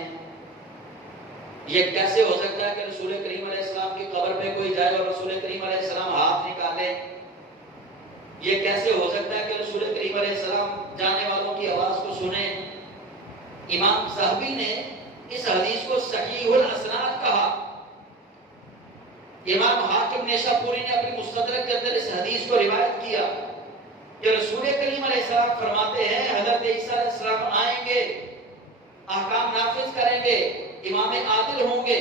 یہ کیسے ہو سکتا ہے کہ رسول کریم علیہ السلام کی قبر پہ کوئی جائے اور رسول کریم علیہ السلام ہاتھ نکالے، یہ کیسے ہو سکتا ہے کہ رسول کریم علیہ السلام جانے والوں کی آواز کو سنیں؟ امام ذہبی نے اس حدیث کو صحیح الاسناد کہا۔ امام حاکم نیشابوری نے اپنی مستدرک کے اندر اس حدیث کو روایت کیا کہ رسول کریم علیہ السلام فرماتے ہیں حضرت عیسیٰ علیہ السلام آئیں گے، احکام نافذ کریں گے، امام عادل ہوں گے،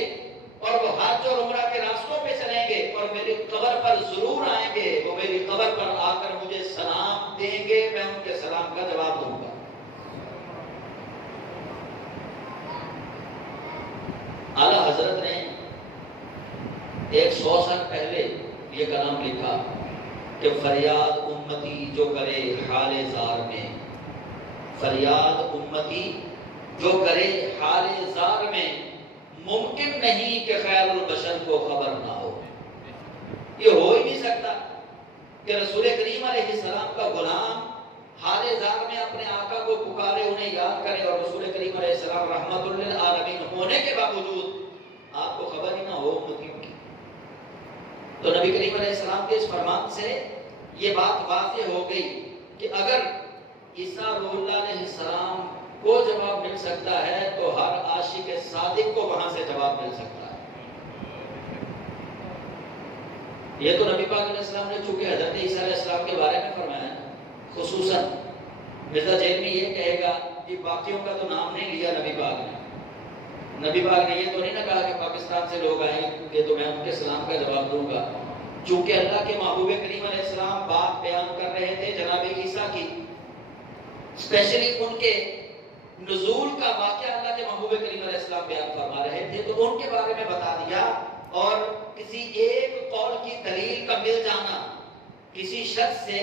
اور وہ حج اور عمرہ کے راستوں پہ چلیں گے اور میری قبر پر ضرور آئیں گے، وہ میری قبر پر آ کر مجھے سلام دیں گے، میں ان کے سلام کا جواب دوں گا۔ اعلیٰ حضرت نے 100 سال پہلے یہ کلام لکھا کہ فریاد امتی جو کرے حال زار میں، فریاد امتی جو کرے حال زار میں، ممکن نہیں کہ خیر البشر کو خبر نہ ہو۔ یہ ہو ہی نہیں سکتا کہ رسول کریم علیہ السلام کا غلام حال زار میں اپنے آقا کو پکارے، انہیں یاد کرے، اور رسول کریم علیہ السلام رحمت للعالمین ہونے کے باوجود آپ کو خبر ہی نہ ہو امتیوں کی۔ تو نبی کریم علیہ السلام کے اس فرمان سے یہ بات واضح ہو گئی کہ اگر عیسیٰ روح اللہ علیہ السلام کو جواب مل سکتا ہے تو ہر عاشق صادق کو وہاں سے جواب مل سکتا ہے۔ یہ تو نبی پاک علیہ السلام نے چونکہ حضرت عیسیٰ علیہ السلام کے بارے میں فرمایا، خصوصاً مرزا جیلمی یہ کہے گا کہ باقیوں کا تو نام نہیں لیا نبی پاک نے، نبی پاک نے یہ تو نہیں نہ کہا کہ پاکستان سے لوگ آئیں گے تو میں ان کے سلام کا جواب دوں گا، چونکہ اللہ کے محبوب کریم علیہ السلام بات بیان کر رہے تھے جناب عیسیٰ کی، اسپیشلی ان کے نزول کا واقعہ اللہ کے محبوب کریم علیہ السلام بیان فرما رہے تھے، تو ان کے بارے میں بتا دیا، اور کسی ایک قول کی دلیل کا مل جانا، کسی شخص سے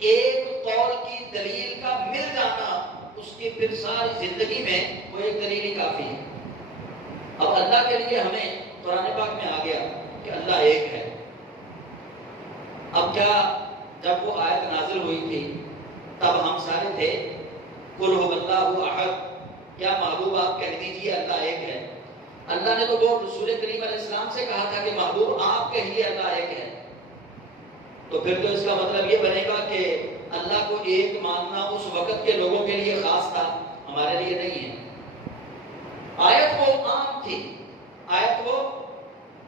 ایک قول کی دلیل کا مل جانا، اس کی پھر ساری زندگی میں وہ ایک دلیل ہی کافی ہے۔ اب اللہ کے لیے ہمیں قرآن پاک میں آ گیا کہ اللہ ایک ہے۔ اب کیا جب وہ آیت نازل ہوئی تھی تب ہم سارے تھے قل هو اللہ احد، کیا محبوب آپ کہہ دیجئے اللہ ایک ہے؟ اللہ نے تو وہ رسول کریم علیہ السلام سے کہا تھا کہ محبوب آپ کہیے اللہ ایک ہے، تو پھر تو اس کا مطلب یہ بنے گا کہ اللہ کو ایک ماننا اس وقت کے لوگوں کے لیے خاص تھا، ہمارے لیے نہیں ہے۔ آیت وہ عام تھی، آیت وہ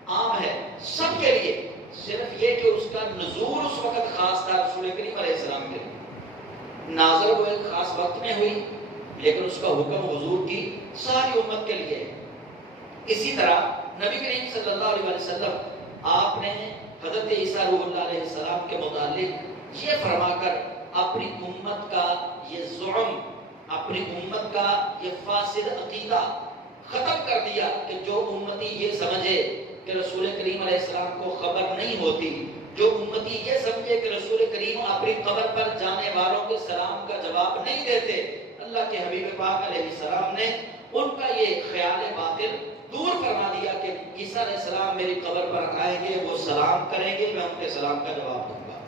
عام ہے سب کے لیے، صرف یہ کہ اس کا نزول اس وقت خاص تھا رسول کریم علیہ السلام کے لیے، نازل وہ ایک خاص وقت میں ہوئی، لیکن اس کا حکم حضور کی ساری امت کے لیے ہے۔ اسی طرح نبی کریم صلی اللہ علیہ وسلم آپ نے حضرت عیسیٰ روح اللہ علیہ السلام کے متعلق یہ فرما کر اپنی امت کا یہ زعم، اپنی امت کا یہ فاسد عقیدہ ختم کر دیا کہ جو امتی یہ سمجھے کہ رسول کریم علیہ السلام کو خبر نہیں ہوتی، جو امتی یہ سمجھے کہ رسول کریم اپنی قبر پر جانے والوں کے سلام کا جواب نہیں دیتے، اللہ کے حبیب پاک علیہ السلام نے ان کا یہ خیال باطل دور فرما دیا کہ عیسیٰ علیہ السلام میری قبر پر آئیں گے، وہ سلام کریں گے، میں ان کے سلام کا جواب دوں گا۔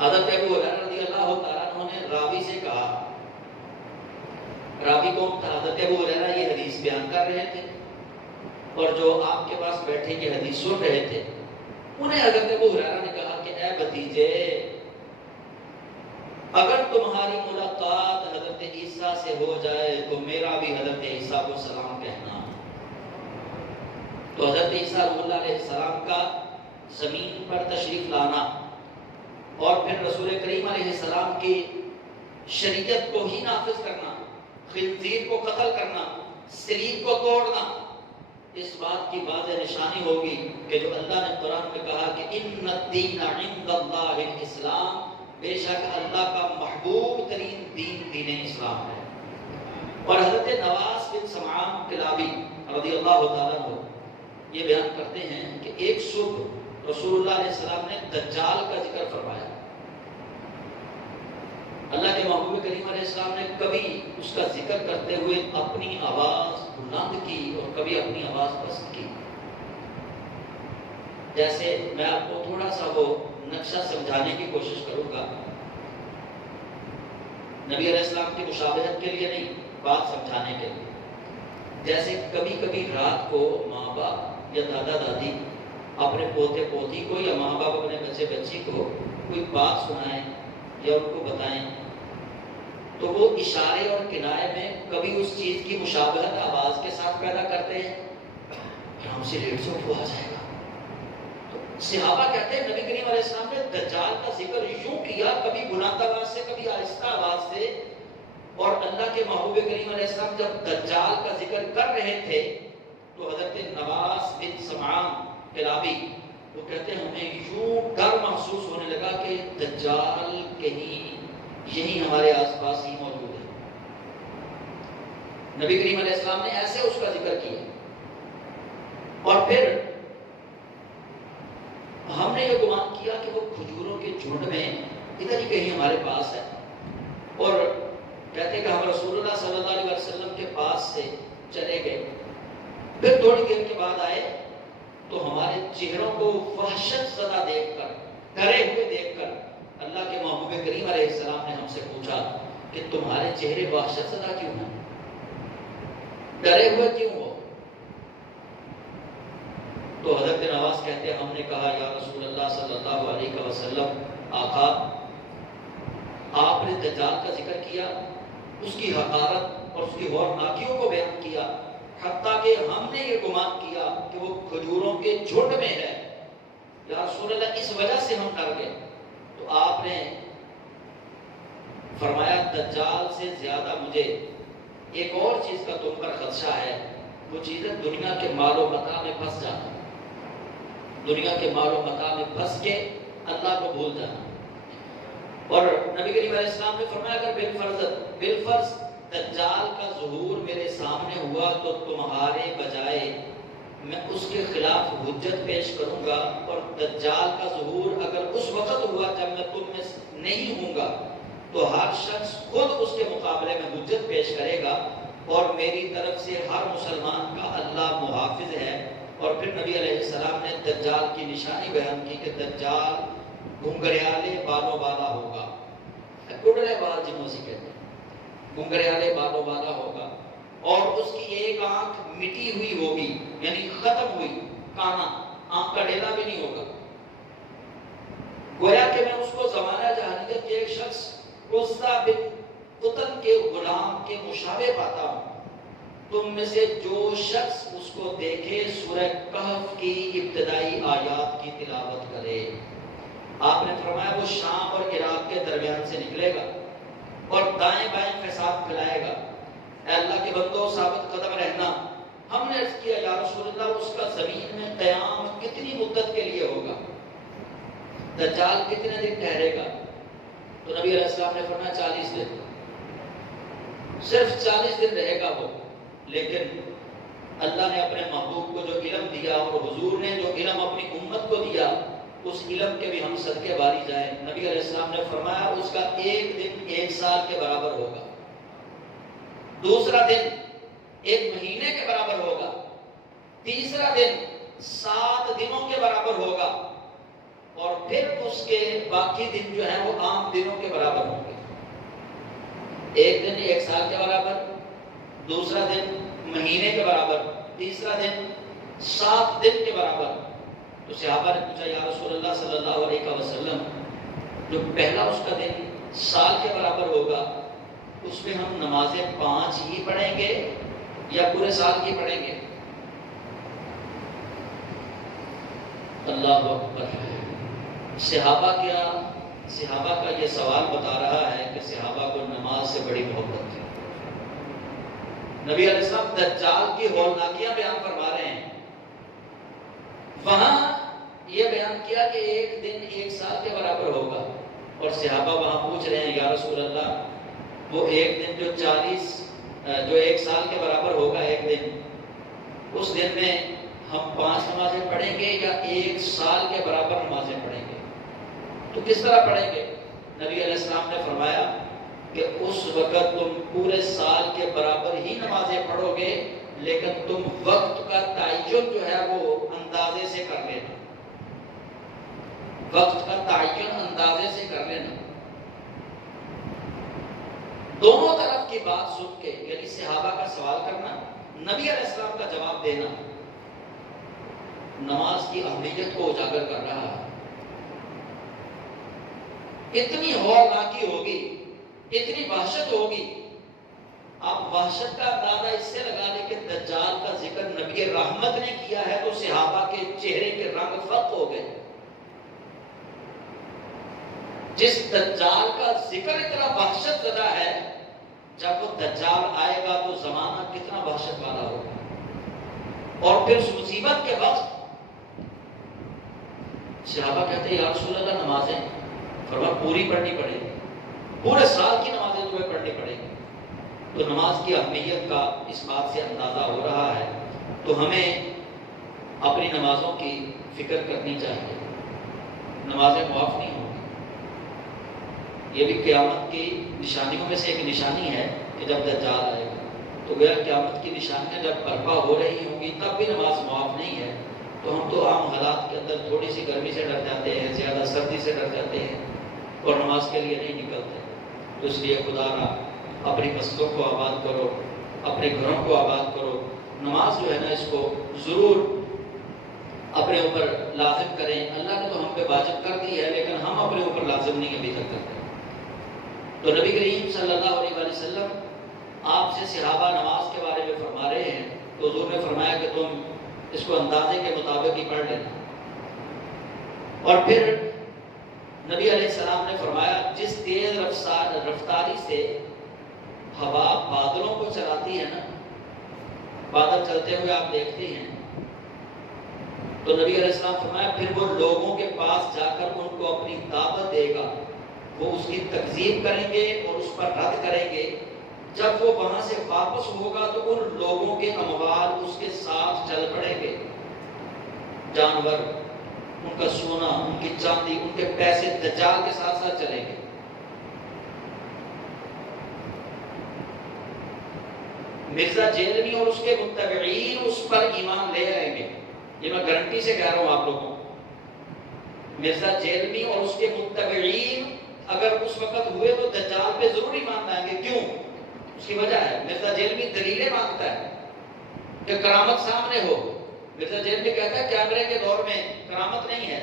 حضرت ابو ہریرہ رضی اللہ تعالیٰ عنہ نے راوی سے کہا، راوی کون تھا؟ حضرت ابو ہریرہ یہ حدیث بیان کر رہے تھے اور جو آپ کے پاس بیٹھے یہ حدیث سن رہے تھے، انہیں حضرت ابو ہریرہ نے کہا کہ اے بھتیجے، اگر تمہاری ملاقات حضرت عیسیٰ سے ہو جائے تو میرا بھی حضرت عیسیٰ کو سلام کہنا۔ تو حضرت عیسیٰ اللہ علیہ السلام کا زمین پر تشریف لانا اور پھر رسول کریم علیہ السلام کی شریعت کو ہی نافذ کرنا، خنزیر کو قتل کرنا، صلیب کو توڑنا، اس بات کی واضح نشانی ہوگی کہ جو اللہ نے قرآن میں کہا کہ ان الدین عند اللہ الاسلام، بے شک اللہ کا محبوب ترین دین دین اسلام ہے۔ اور حضرت نواس بن سمعان کلابی رضی اللہ تعالیٰ عنہ یہ بیان کرتے ہیں کہ ایک صبح رسول اللہ علیہ السلام نے دجال کا ذکر فرمایا۔ اللہ کے محبوب کریم علیہ السلام نے کبھی اس کا ذکر کرتے ہوئے اپنی آواز بلند کی اور کبھی اپنی آواز پست کی۔ جیسے میں آپ کو تھوڑا سا وہ نقشہ سمجھانے کی کوشش کروں گا، نبی علیہ السلام کی مشابہت کے لیے نہیں، بات سمجھانے کے لیے۔ جیسے کبھی کبھی رات کو ماں باپ یا دادا دادی اپنے پوتے پوتی کو یا ماں باپ اپنے بچے بچی کو کوئی بات سنائیں یا ان کو بتائیں تو وہ اشارے اور کنائے میں کبھی اس چیز کی مشابہت آواز کے ساتھ پیدا کرتے ہیں، آرام سے لیٹ جاؤ وہ آ جائے گا۔ تو صحابہ کہتے ہیں نبی کریم علیہ السلام نے دجال کا ذکر یوں کیا، کبھی بلند آواز سے کبھی آہستہ آواز سے، اور اللہ کے محبوب کریم علیہ السلام جب دجال کا ذکر کر رہے تھے تو حضرت نواس بن سمعان کلابی وہ کہتے ہیں ہمیں یوں ڈر محسوس ہونے لگا کہ دجال کہیں یہی ہمارے آس پاس ہی موجود ہے۔ نبی کریم علیہ السلام نے ایسے اس کا ذکر کیا، اور پھر ہم نے یہ گمان کیا کہ وہ کھجوروں کے جھنڈ میں ادھر ہی کہیں ہمارے پاس ہے، اور کہتے کہ ہم رسول اللہ صلی اللہ علیہ وسلم کے پاس سے چلے گئے، پھر تھوڑی دیر کے بعد آئے تو ہمارے چہروں کو وحشت زدہ دیکھ کر، ڈرے ہوئے دیکھ کر اللہ کے محبوب کریم علیہ السلام نے ہم سے پوچھا کہ تمہارے چہرے وحشت زدہ کیوں ہیں، ڈرے ہوئے کیوں ہو؟ تو حضرت نواس کہتے ہیں ہم نے کہا یا رسول اللہ صلی اللہ علیہ وسلم، آقا آپ نے دجال کا ذکر کیا، اس کی حقارت اور اس کی ہولناکیوں کو بیان کیا، حتیٰ کہ ہم نے یہ گمان کیا کہ وہ کھجوروں کے جھنڈ میں ہے، یا رسول اللہ اس وجہ سے ہم ڈر گئے۔ تو آپ نے فرمایا دجال سے زیادہ مجھے ایک اور چیز کا تم پر خدشہ ہے، وہ چیز ہے دنیا کے مال و متاع میں پھنس جانا، دنیا کے مال و متاع میں پھنس کے اللہ کو بھول جانا۔ اور نبی کریم علیہ السلام نے فرمایا اگر بالفرض دجال کا ظہور میرے سامنے ہوا تو تمہارے بجائے میں اس کے خلاف حجت پیش کروں گا، اور دجال کا ظہور اگر اس وقت ہوا جب میں تم میں نہیں ہوں گا تو ہر شخص خود اس کے مقابلے میں حجت پیش کرے گا، اور میری طرف سے ہر مسلمان کا اللہ محافظ ہے۔ اور پھر نبی علیہ السلام نے دجال کی نشانی بیان کی کہ دجال گھنگریالے بالوں والا ہوگا، ٹوٹلے بال جنہوں سے کہتے ہیں، گھنگریالے بالوں والا ہوگا، اور اس کی ایک آنکھ مٹی ہوئی ہوگی، یعنی ختم ہوئی، کانا، آنکھ کا ڈیلا بھی نہیں ہوگا۔ گویا کہ میں اس کو زمانہ جاہلیت کے ایک شخص عزہ بن قطن کے غلام کے مشابہ پاتا ہوں۔ تم میں سے جو شخص اس کو دیکھے سورہ کہف کی ابتدائی آیات کی تلاوت کرے۔ آپ نے فرمایا وہ شام اور عراق کے درمیان سے نکلے گا اور دائیں بائیں فساد پھیلائے گا۔ اے اللہ کے بندو ثابت قدم رہنا۔ ہم نے عرض کیا یا رسول اللہ اس کا زمین میں قیام کتنی مدت کے لیے ہوگا، دجال کتنے دن ٹھہرے گا؟ تو نبی علیہ السلام نے فرمایا 40 دن، صرف 40 دن رہے گا وہ۔ لیکن اللہ نے اپنے محبوب کو جو علم دیا اور حضور نے جو علم اپنی امت کو دیا اس علم کے بھی ہم صدقے باری جائیں. نبی علیہ السلام نے فرمایا اس کا ایک دن 1 سال کے برابر ہوگا، دوسرا دن 1 مہینے کے برابر ہوگا، تیسرا دن 7 دنوں کے برابر ہوگا، اور پھر اس کے باقی دن جو ہیں وہ عام دنوں کے برابر ہوں گے. ایک دن 1 سال کے برابر، دوسرا دن مہینے کے برابر، تیسرا دن 7 دن کے برابر. تو صحابہ نے پوچھا یا رسول اللہ صلی اللہ علیہ وسلم، جو پہلا اس کا دن سال کے برابر ہوگا اس میں ہم نمازیں 5 ہی پڑھیں گے یا پورے سال کی پڑھیں گے؟ اللہ اکبر. صحابہ کا یہ سوال بتا رہا ہے کہ صحابہ کو نماز سے بڑی محبت ہے. نبی علیہ السلام دجال کی ہولناکیاں بیان فرما رہے ہیں. وہاں یہ بیان کیا کہ ایک دن 1 سال کے برابر ہوگا، اور صحابہ وہاں پوچھ رہے ہیں یا رسول اللہ وہ ایک دن جو 1 سال کے برابر ہوگا ایک دن، اس دن میں ہم 5 نمازیں پڑھیں گے یا 1 سال کے برابر نمازیں پڑھیں گے؟ تو کس طرح پڑھیں گے؟ نبی علیہ السلام نے فرمایا کہ اس وقت تم پورے سال کے برابر ہی نمازیں پڑھو گے، لیکن تم وقت کا تعین جو ہے وہ اندازے سے کر لینا. وقت کا تعین اندازے سے کر لینا. دونوں طرف کی بات سن کے، یعنی صحابہ کا سوال کرنا، نبی علیہ السلام کا جواب دینا، نماز کی اہمیت کو اجاگر کر رہا ہے. اتنی ہولناکی ہوگی، اتنی وحشت ہوگی. آپ وحشت کا اندازہ اس سے لگا لیں کہ دجال کا ذکر نبی رحمت نے کیا ہے تو صحابہ کے چہرے کے رنگ فت ہو گئے. جس دجال کا ذکر اتنا وحشت زدہ ہے، جب وہ دجال آئے گا تو زمانہ کتنا وحشت والا ہوگا. اور پھر اس مصیبت کے وقت صحابہ کہتے ہیں یا رسول اللہ نمازیں، فرمایا پوری پڑھنی پڑے گی، پورے سال کی نمازیں تمہیں پڑھنی پڑے گی. تو نماز کی اہمیت کا اس بات سے اندازہ ہو رہا ہے. تو ہمیں اپنی نمازوں کی فکر کرنی چاہیے. نمازیں معاف نہیں ہوں گی. یہ بھی قیامت کی نشانیوں میں سے ایک نشانی ہے کہ جب دجال آئے گا تو گویا قیامت کی نشانیاں جب برپا ہو رہی ہوں گی تب بھی نماز معاف نہیں ہے. تو ہم تو عام حالات کے اندر تھوڑی سی گرمی سے ڈر جاتے ہیں، زیادہ سردی سے ڈر جاتے ہیں اور نماز کے لیے نہیں نکلتے. تو اس لیے خدا را اپنی مسجدوں کو آباد کرو، اپنے گھروں کو آباد کرو. نماز جو ہے نا اس کو ضرور اپنے اوپر لازم کریں. اللہ نے تو ہم پہ واجب کر دی ہے لیکن ہم اپنے اوپر لازم نہیں ابھی تک کرتے. تو نبی کریم صلی اللہ علیہ وسلم آپ سے صحابہ نماز کے بارے میں فرما رہے ہیں تو حضور نے فرمایا کہ تم اس کو اندازے کے مطابق ہی پڑھ لینا. اور پھر نبی علیہ السلام نے فرمایا جس تیز رفتاری سے ہوا بادلوں کو چلاتی ہے نا، بادل چلتے ہوئے آپ دیکھتے ہیں، تو نبی علیہ السلام فرمایا پھر وہ لوگوں کے پاس جا کر ان کو اپنی دعوت دے گا، وہ اس کی تکذیب کریں گے اور اس پر رد کریں گے. جب وہ وہاں سے واپس ہوگا تو ان لوگوں کے اموال اس کے ساتھ چل پڑیں گے. جانور، ان کا سونا، ان کی چاندی، ان کے پیسے دجال کے ساتھ ساتھ چلیں گے. مرزا جیلوی اور اس کے متبعین اس پر ایمان لے آئیں گے. یہ میں گارنٹی سے کہہ رہا ہوں آپ لوگوں. مرزا جیلوی اور اس کے متبعین اگر اس وقت ہوئے تو دجال پہ ضرور ایمان لائیں گے. کیوں؟ اس کی وجہ ہے مرزا جیلوی دلیلیں مانگتا ہے کہ کرامت سامنے ہو. مرزا جیلوی کہتا ہے کیمرے کے دور میں کرامت نہیں ہے.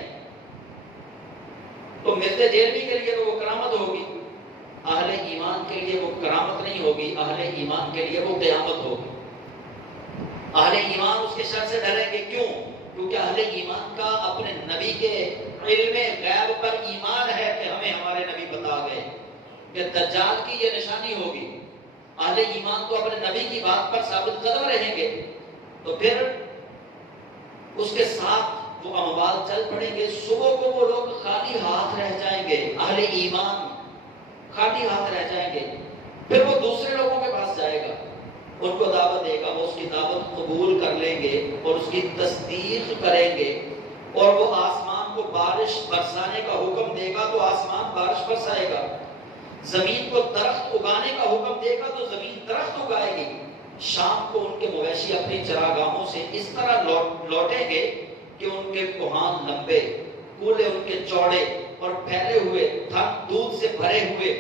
تو مرزا جیلوی کے لیے تو وہ کرامت ہوگی، اہل ایمان کے لیے وہ کرامت نہیں ہوگی. اہل ایمان کے لیے وہ قیامت ہوگی. اہل ایمان اس کے شر سے ڈریں گے. کیوں؟ کیونکہ اہل ایمان کا اپنے نبی کے علم غیب پر ایمان ہے کہ ہمیں ہمارے نبی بتا گئے کہ دجال کی یہ نشانی ہوگی. اہل ایمان تو اپنے نبی کی بات پر ثابت قدم رہیں گے. تو پھر اس کے ساتھ وہ اموال چل پڑیں گے. صبح کو وہ لوگ خالی ہاتھ رہ جائیں گے. اہل ایمان خالی ہاتھ رہ جائیں گے. پھر وہ دوسرے لوگوں کے پاس جائے گا، ان کو دعوت دے گا، وہ اس کی دعوت قبول کر لیں گے اور اس کی تصدیق کریں گے اور وہ آسمان کو بارش برسانے کا حکم دے گا تو آسمان بارش برسائے گا، زمین کو درخت اگانے کا حکم دے گا تو زمین درخت اگائے گی۔ شام کو ان کے مویشی اپنی چراگاہوں سے اس طرح لوٹیں گے کہ ان کے کوہان لمبے، کولے ان کے چوڑے اور پھیلے ہوئے، تھن دودھ سے بھرے ہوئے۔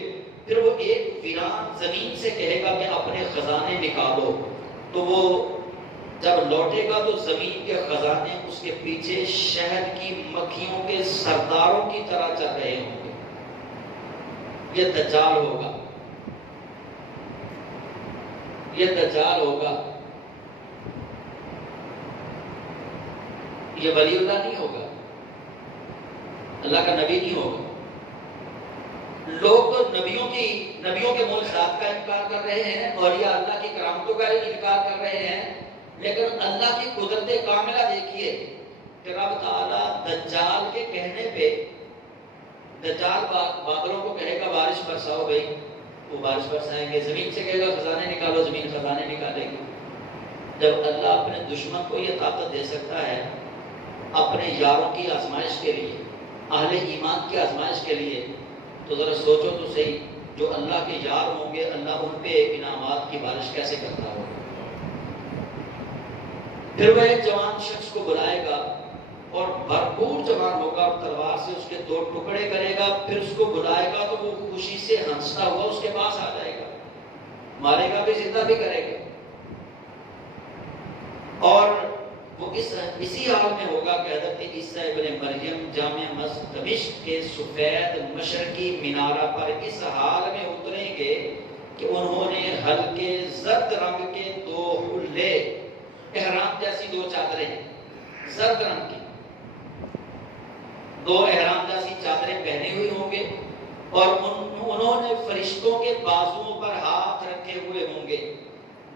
پھر وہ ایک ویران زمین سے کہے گا کہ اپنے خزانے نکالو، تو وہ جب لوٹے گا تو زمین کے خزانے اس کے پیچھے شہد کی مکھیوں کے سرداروں کی طرح چل رہے ہوں گے۔ یہ دجال ہوگا، یہ دجال ہوگا، یہ ولی اللہ نہیں ہوگا، اللہ کا نبی نہیں ہوگا۔ لوگ تو نبیوں کے ملحقات کا انکار کر رہے ہیں، اولیاء اللہ کی کرامتوں کا انکار کر رہے ہیں، لیکن اللہ کی قدرت کاملہ دیکھیے کہ رب تعالیٰ دجال کے کہنے پہ، دجال بادلوں کو کہے گا بارش برساؤ بھائی، وہ بارش برسائیں گے، زمین سے کہے گا خزانے نکالو، زمین خزانے نکالے گی۔ جب اللہ اپنے دشمن کو یہ طاقت دے سکتا ہے اپنے یاروں کی آزمائش کے لیے، اہل ایمان کی آزمائش کے لیے، تو ذرا سوچو تو صحیح، جو اللہ کے یار ہوں گے اللہ ان پہ انعامات کی بارش کیسے کرتا ہوگا۔ پھر وہ ایک جوان شخص کو بلائے گا اور بھرپور جوان ہوگا اور تلوار سے اس کے 2 ٹکڑے کرے گا، پھر اس کو بلائے گا تو وہ خوشی سے ہنستا ہوا اس کے پاس آ جائے گا، مارے گا بھی زندہ بھی کرے گا، اور وہ اسی حال میں ہوگا کہ حضرت عیسیٰ ابن مریم جامع مسجد دمشق کے سفید مشرقی مینارہ پر اس حال میں اتریں گے کہ انہوں نے ہلکے زرد رنگ کے 2 حلے، احرام جیسی 2 چادریں، زرد رنگ کی 2 احرام جیسی چادریں پہنے ہوئے ہوں گے، اور انہوں نے فرشتوں کے بازوؤں پر ہاتھ رکھے ہوئے ہوں گے۔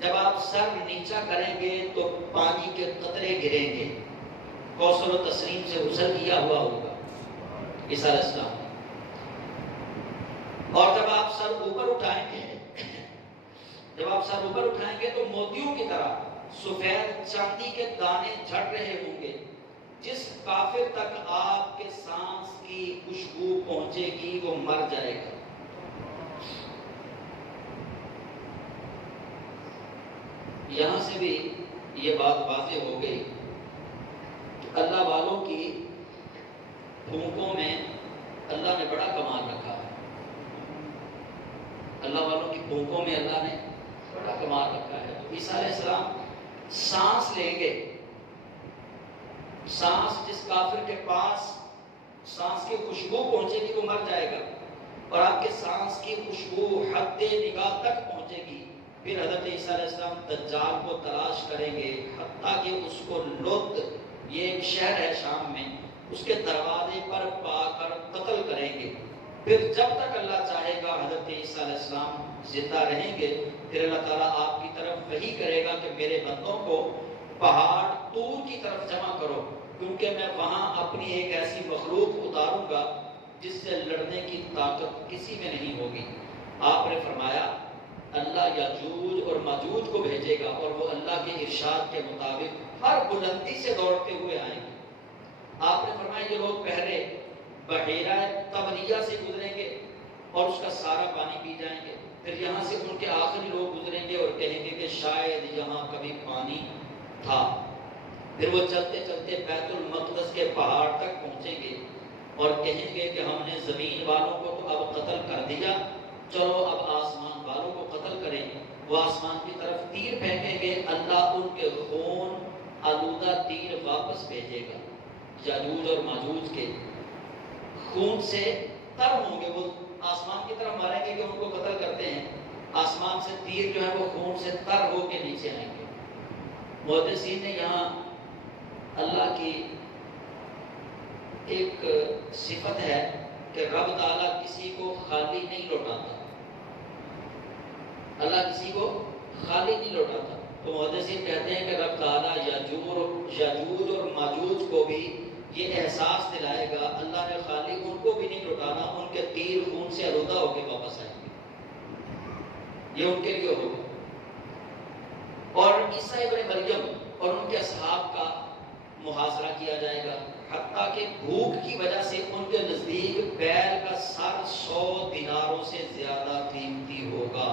جب آپ سر نیچا کریں گے تو پانی کے قطرے گریں گے، کوثر و تسنیم سے غسل کیا ہوا ہوگا عیسیٰ علیہ السلام، اور جب آپ سر اوپر اٹھائیں گے تو موتیوں کی طرح سفید چاندی کے دانے جھڑ رہے ہوں گے۔ جس کافر تک آپ کے سانس کی خوشبو پہنچے گی وہ مر جائے گا۔ یہاں سے بھی یہ بات واضح ہو گئی کہ اللہ والوں کی پھونکوں میں اللہ نے بڑا کمال رکھا ہے، اللہ والوں کی پھونکوں میں اللہ نے بڑا کمال رکھا ہے۔ تو عیسیٰ علیہ السلام سانس لیں گے، سانس جس کافر کے پاس سانس کی خوشبو پہنچے گی وہ مر جائے گا، اور آپ کے سانس کی خوشبو حد نگاہ تک پہنچے گی۔ پھر حضرت عیسیٰ علیہ السلام دجال کو تلاش کریں گے حتیٰ کہ اس کو لد، یہ ایک شہر ہے شام میں، اس کے دروازے پر پا کر قتل کریں گے۔ پھر جب تک اللہ چاہے گا حضرت عیسیٰ علیہ السلام زندہ رہیں گے، پھر اللہ تعالیٰ آپ کی طرف وحی کرے گا کہ میرے بندوں کو پہاڑ طور کی طرف جمع کرو، کیونکہ میں وہاں اپنی ایک ایسی مخلوق اتاروں گا جس سے لڑنے کی طاقت کسی میں نہیں ہوگی۔ آپ نے فرمایا اللہ یاجوج اور ماجوج کو بھیجے گا، اور وہ اللہ کے ارشاد کے مطابق ہر بلندی سے دوڑتے ہوئے آئیں گے۔ آپ نے فرمایا یہ لوگ پہلے بحیرہ طبریہ سے گزریں گے اور اس کا سارا پانی پی جائیں گے، پھر یہاں سے ان کے آخری لوگ گزریں گے اور کہیں گے کہ شاید یہاں کبھی پانی تھا، پھر وہ چلتے چلتے بیت المقدس کے پہاڑ تک پہنچیں گے اور کہیں گے کہ ہم نے زمین والوں کو تو اب قتل کر دیا، چلو اب آسمان والوں کو قتل کریں۔ وہ آسمان کی طرف تیر پھینکیں گے، اللہ ان کے خون آلودہ تیر واپس بھیجے گا، یاجوج اور ماجوج کے خون سے تر ہوں گے، وہ آسمان کی طرف ماریں گے کہ ان کو قتل کرتے ہیں، آسمان سے تیر جو ہے وہ خون سے تر ہو کے نیچے آئیں گے۔ محدثین نے یہاں اللہ کی ایک صفت ہے کہ رب تعالیٰ کسی کو خالی نہیں لوٹاتا، اللہ کسی کو خالی نہیں لوٹاتا۔ تو محدثین کہتے ہیں کہ رب تعالیٰ یاجوج اور ماجوج کو بھی یہ احساس دلائے گا اللہ نے خالی ان کو بھی نہیں لوٹانا، ان کے تیر خون سے آلودہ ہو کے واپس آئیں گے، یہ ان کے لیے ہوگا۔ اور عیسیٰ ابن مریم اور ان کے اصحاب کا محاصرہ کیا جائے گا، حتیٰ کہ بھوک کی وجہ سے ان کے نزدیک بیل کا سر 100 دیناروں سے زیادہ قیمتی ہوگا۔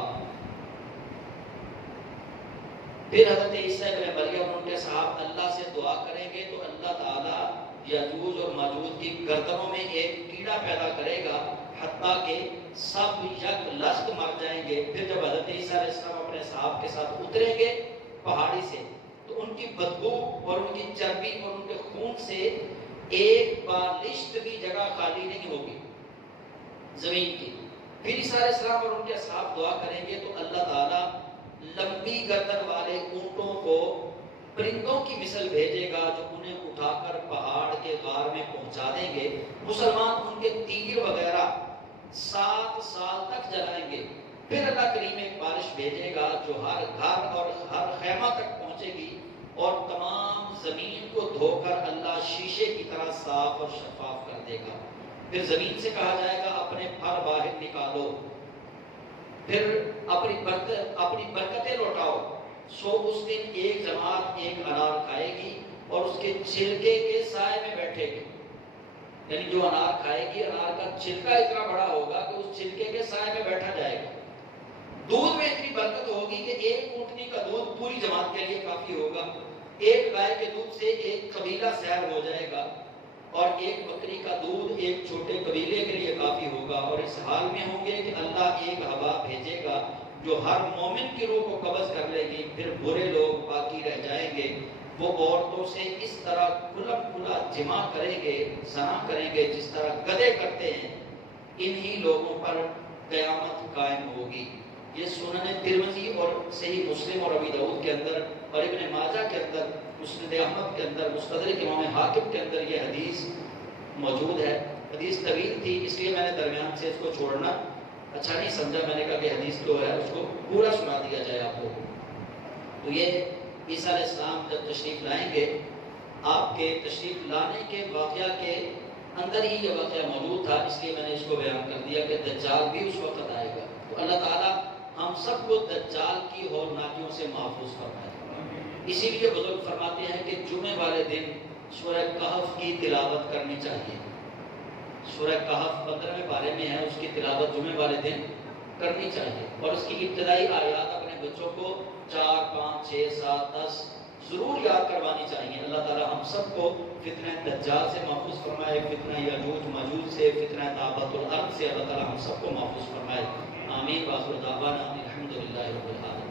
پھر حضرت عیسیٰ ابن مریم ان کے صاحب اللہ سے دعا کریں گے تو اللہ تعالیٰ یاجوج اور ماجوج کی گردنوں میں ایک کیڑا پیدا کرے گا، حتیٰ کہ سب یک لشک مر جائیں گے۔ پھر جب حضرت عیسیٰ علیہ السلام اپنے صاحب کے ساتھ اتریں گے پہاڑی سے تو ان کی بدبو اور ان کی چربی اور ان کے خون سے ایک بالشت بھی جگہ خالی نہیں ہوگی زمین کی۔ پھر عیسیٰ علیہ السلام اور ان کے صاحب دعا کریں گے تو اللہ تعالیٰ لمبی گردن والے اونٹوں کو پرندوں کی مثل بھیجے گا جو انہیں اٹھا کر پہاڑ کے غار میں پہنچا دیں گے۔ مسلمان ان کے تیر وغیرہ 7 سال تک جلائیں گے۔ پھر اللہ کریم ایک بارش بھیجے گا جو ہر گھر اور ہر خیمہ تک پہنچے گی اور تمام زمین کو دھو کر اللہ شیشے کی طرح صاف اور شفاف کر دے گا۔ پھر زمین سے کہا جائے گا اپنے پھل باہر نکالو، پھر اپنی برکتیں لوٹاؤ۔ سو اس دن ایک جماعت ایک انار کھائے گی اور اس کے چھلکے کے سائے میں بیٹھے گی، یعنی جو انار کھائے گی انار کا چھلکا اتنا بڑا ہوگا کہ اس چھلکے کے سائے میں بیٹھا جائے گا۔ دودھ میں اتنی برکت ہوگی کہ ایک اونٹنی کا دودھ پوری جماعت کے لیے کافی ہوگا، ایک گائے کے دودھ سے ایک قبیلہ سیر ہو جائے گا، اور ایک بکری کا دودھ ایک چھوٹے قبیلے کے لیے کافی ہوگا۔ اور اس حال میں ہوں گے کہ اللہ ایک ہوا بھیجے گا جو ہر مومن کی روح کو قبض کر لے گی، پھر برے لوگ باقی رہ جائیں گے۔ وہ عورتوں سے اس طرح کھلم کھلا جمع کریں گے، زنا کریں گے جس طرح گدھے کرتے ہیں، انہی لوگوں پر قیامت قائم ہوگی۔ یہ سنن ترمذی اور صحیح مسلم اور ابی داؤد کے اندر اور ابن ماجہ کے اندر، مسند احمد کے اندر، مستدرک امام حاکم کے اندر یہ حدیث موجود ہے۔ حدیث طویل تھی اس لیے میں نے درمیان سے اس کو چھوڑنا اچھا نہیں سمجھا، میں نے کہا کہ حدیث جو ہے اس کو پورا سنا دیا جائے آپ کو۔ تو یہ عیسیٰ علیہ السلام جب تشریف لائیں گے، آپ کے تشریف لانے کے واقعہ کے اندر ہی یہ واقعہ موجود تھا، اس لیے میں نے اس کو بیان کر دیا کہ دجال بھی اس وقت آئے گا۔ تو اللہ تعالیٰ ہم سب کو دجال کی ہولناکیوں سے محفوظ فرمائے۔ اسی لیے بزرگ فرماتے ہیں کہ جمعے والے دن سورہ کہف کی تلاوت کرنی چاہیے۔ سورہ کہف 15ویں پارے میں ہے، اس کی تلاوت جمعے والے دن کرنی چاہیے، اور اس کی ابتدائی آیات اپنے بچوں کو 4، 5، 6، 7، 10 ضرور یاد کروانی چاہیے۔ اللہ تعالی ہم سب کو فتنہ دجال سے محفوظ فرمائے، فتنہ یاجوج ماجوج سے، فتنہ دابۃ الارض سے اللہ تعالی ہم سب کو محفوظ فرمائے۔ آمین۔ وآخر دعوانا الحمدللہ رب العالمین۔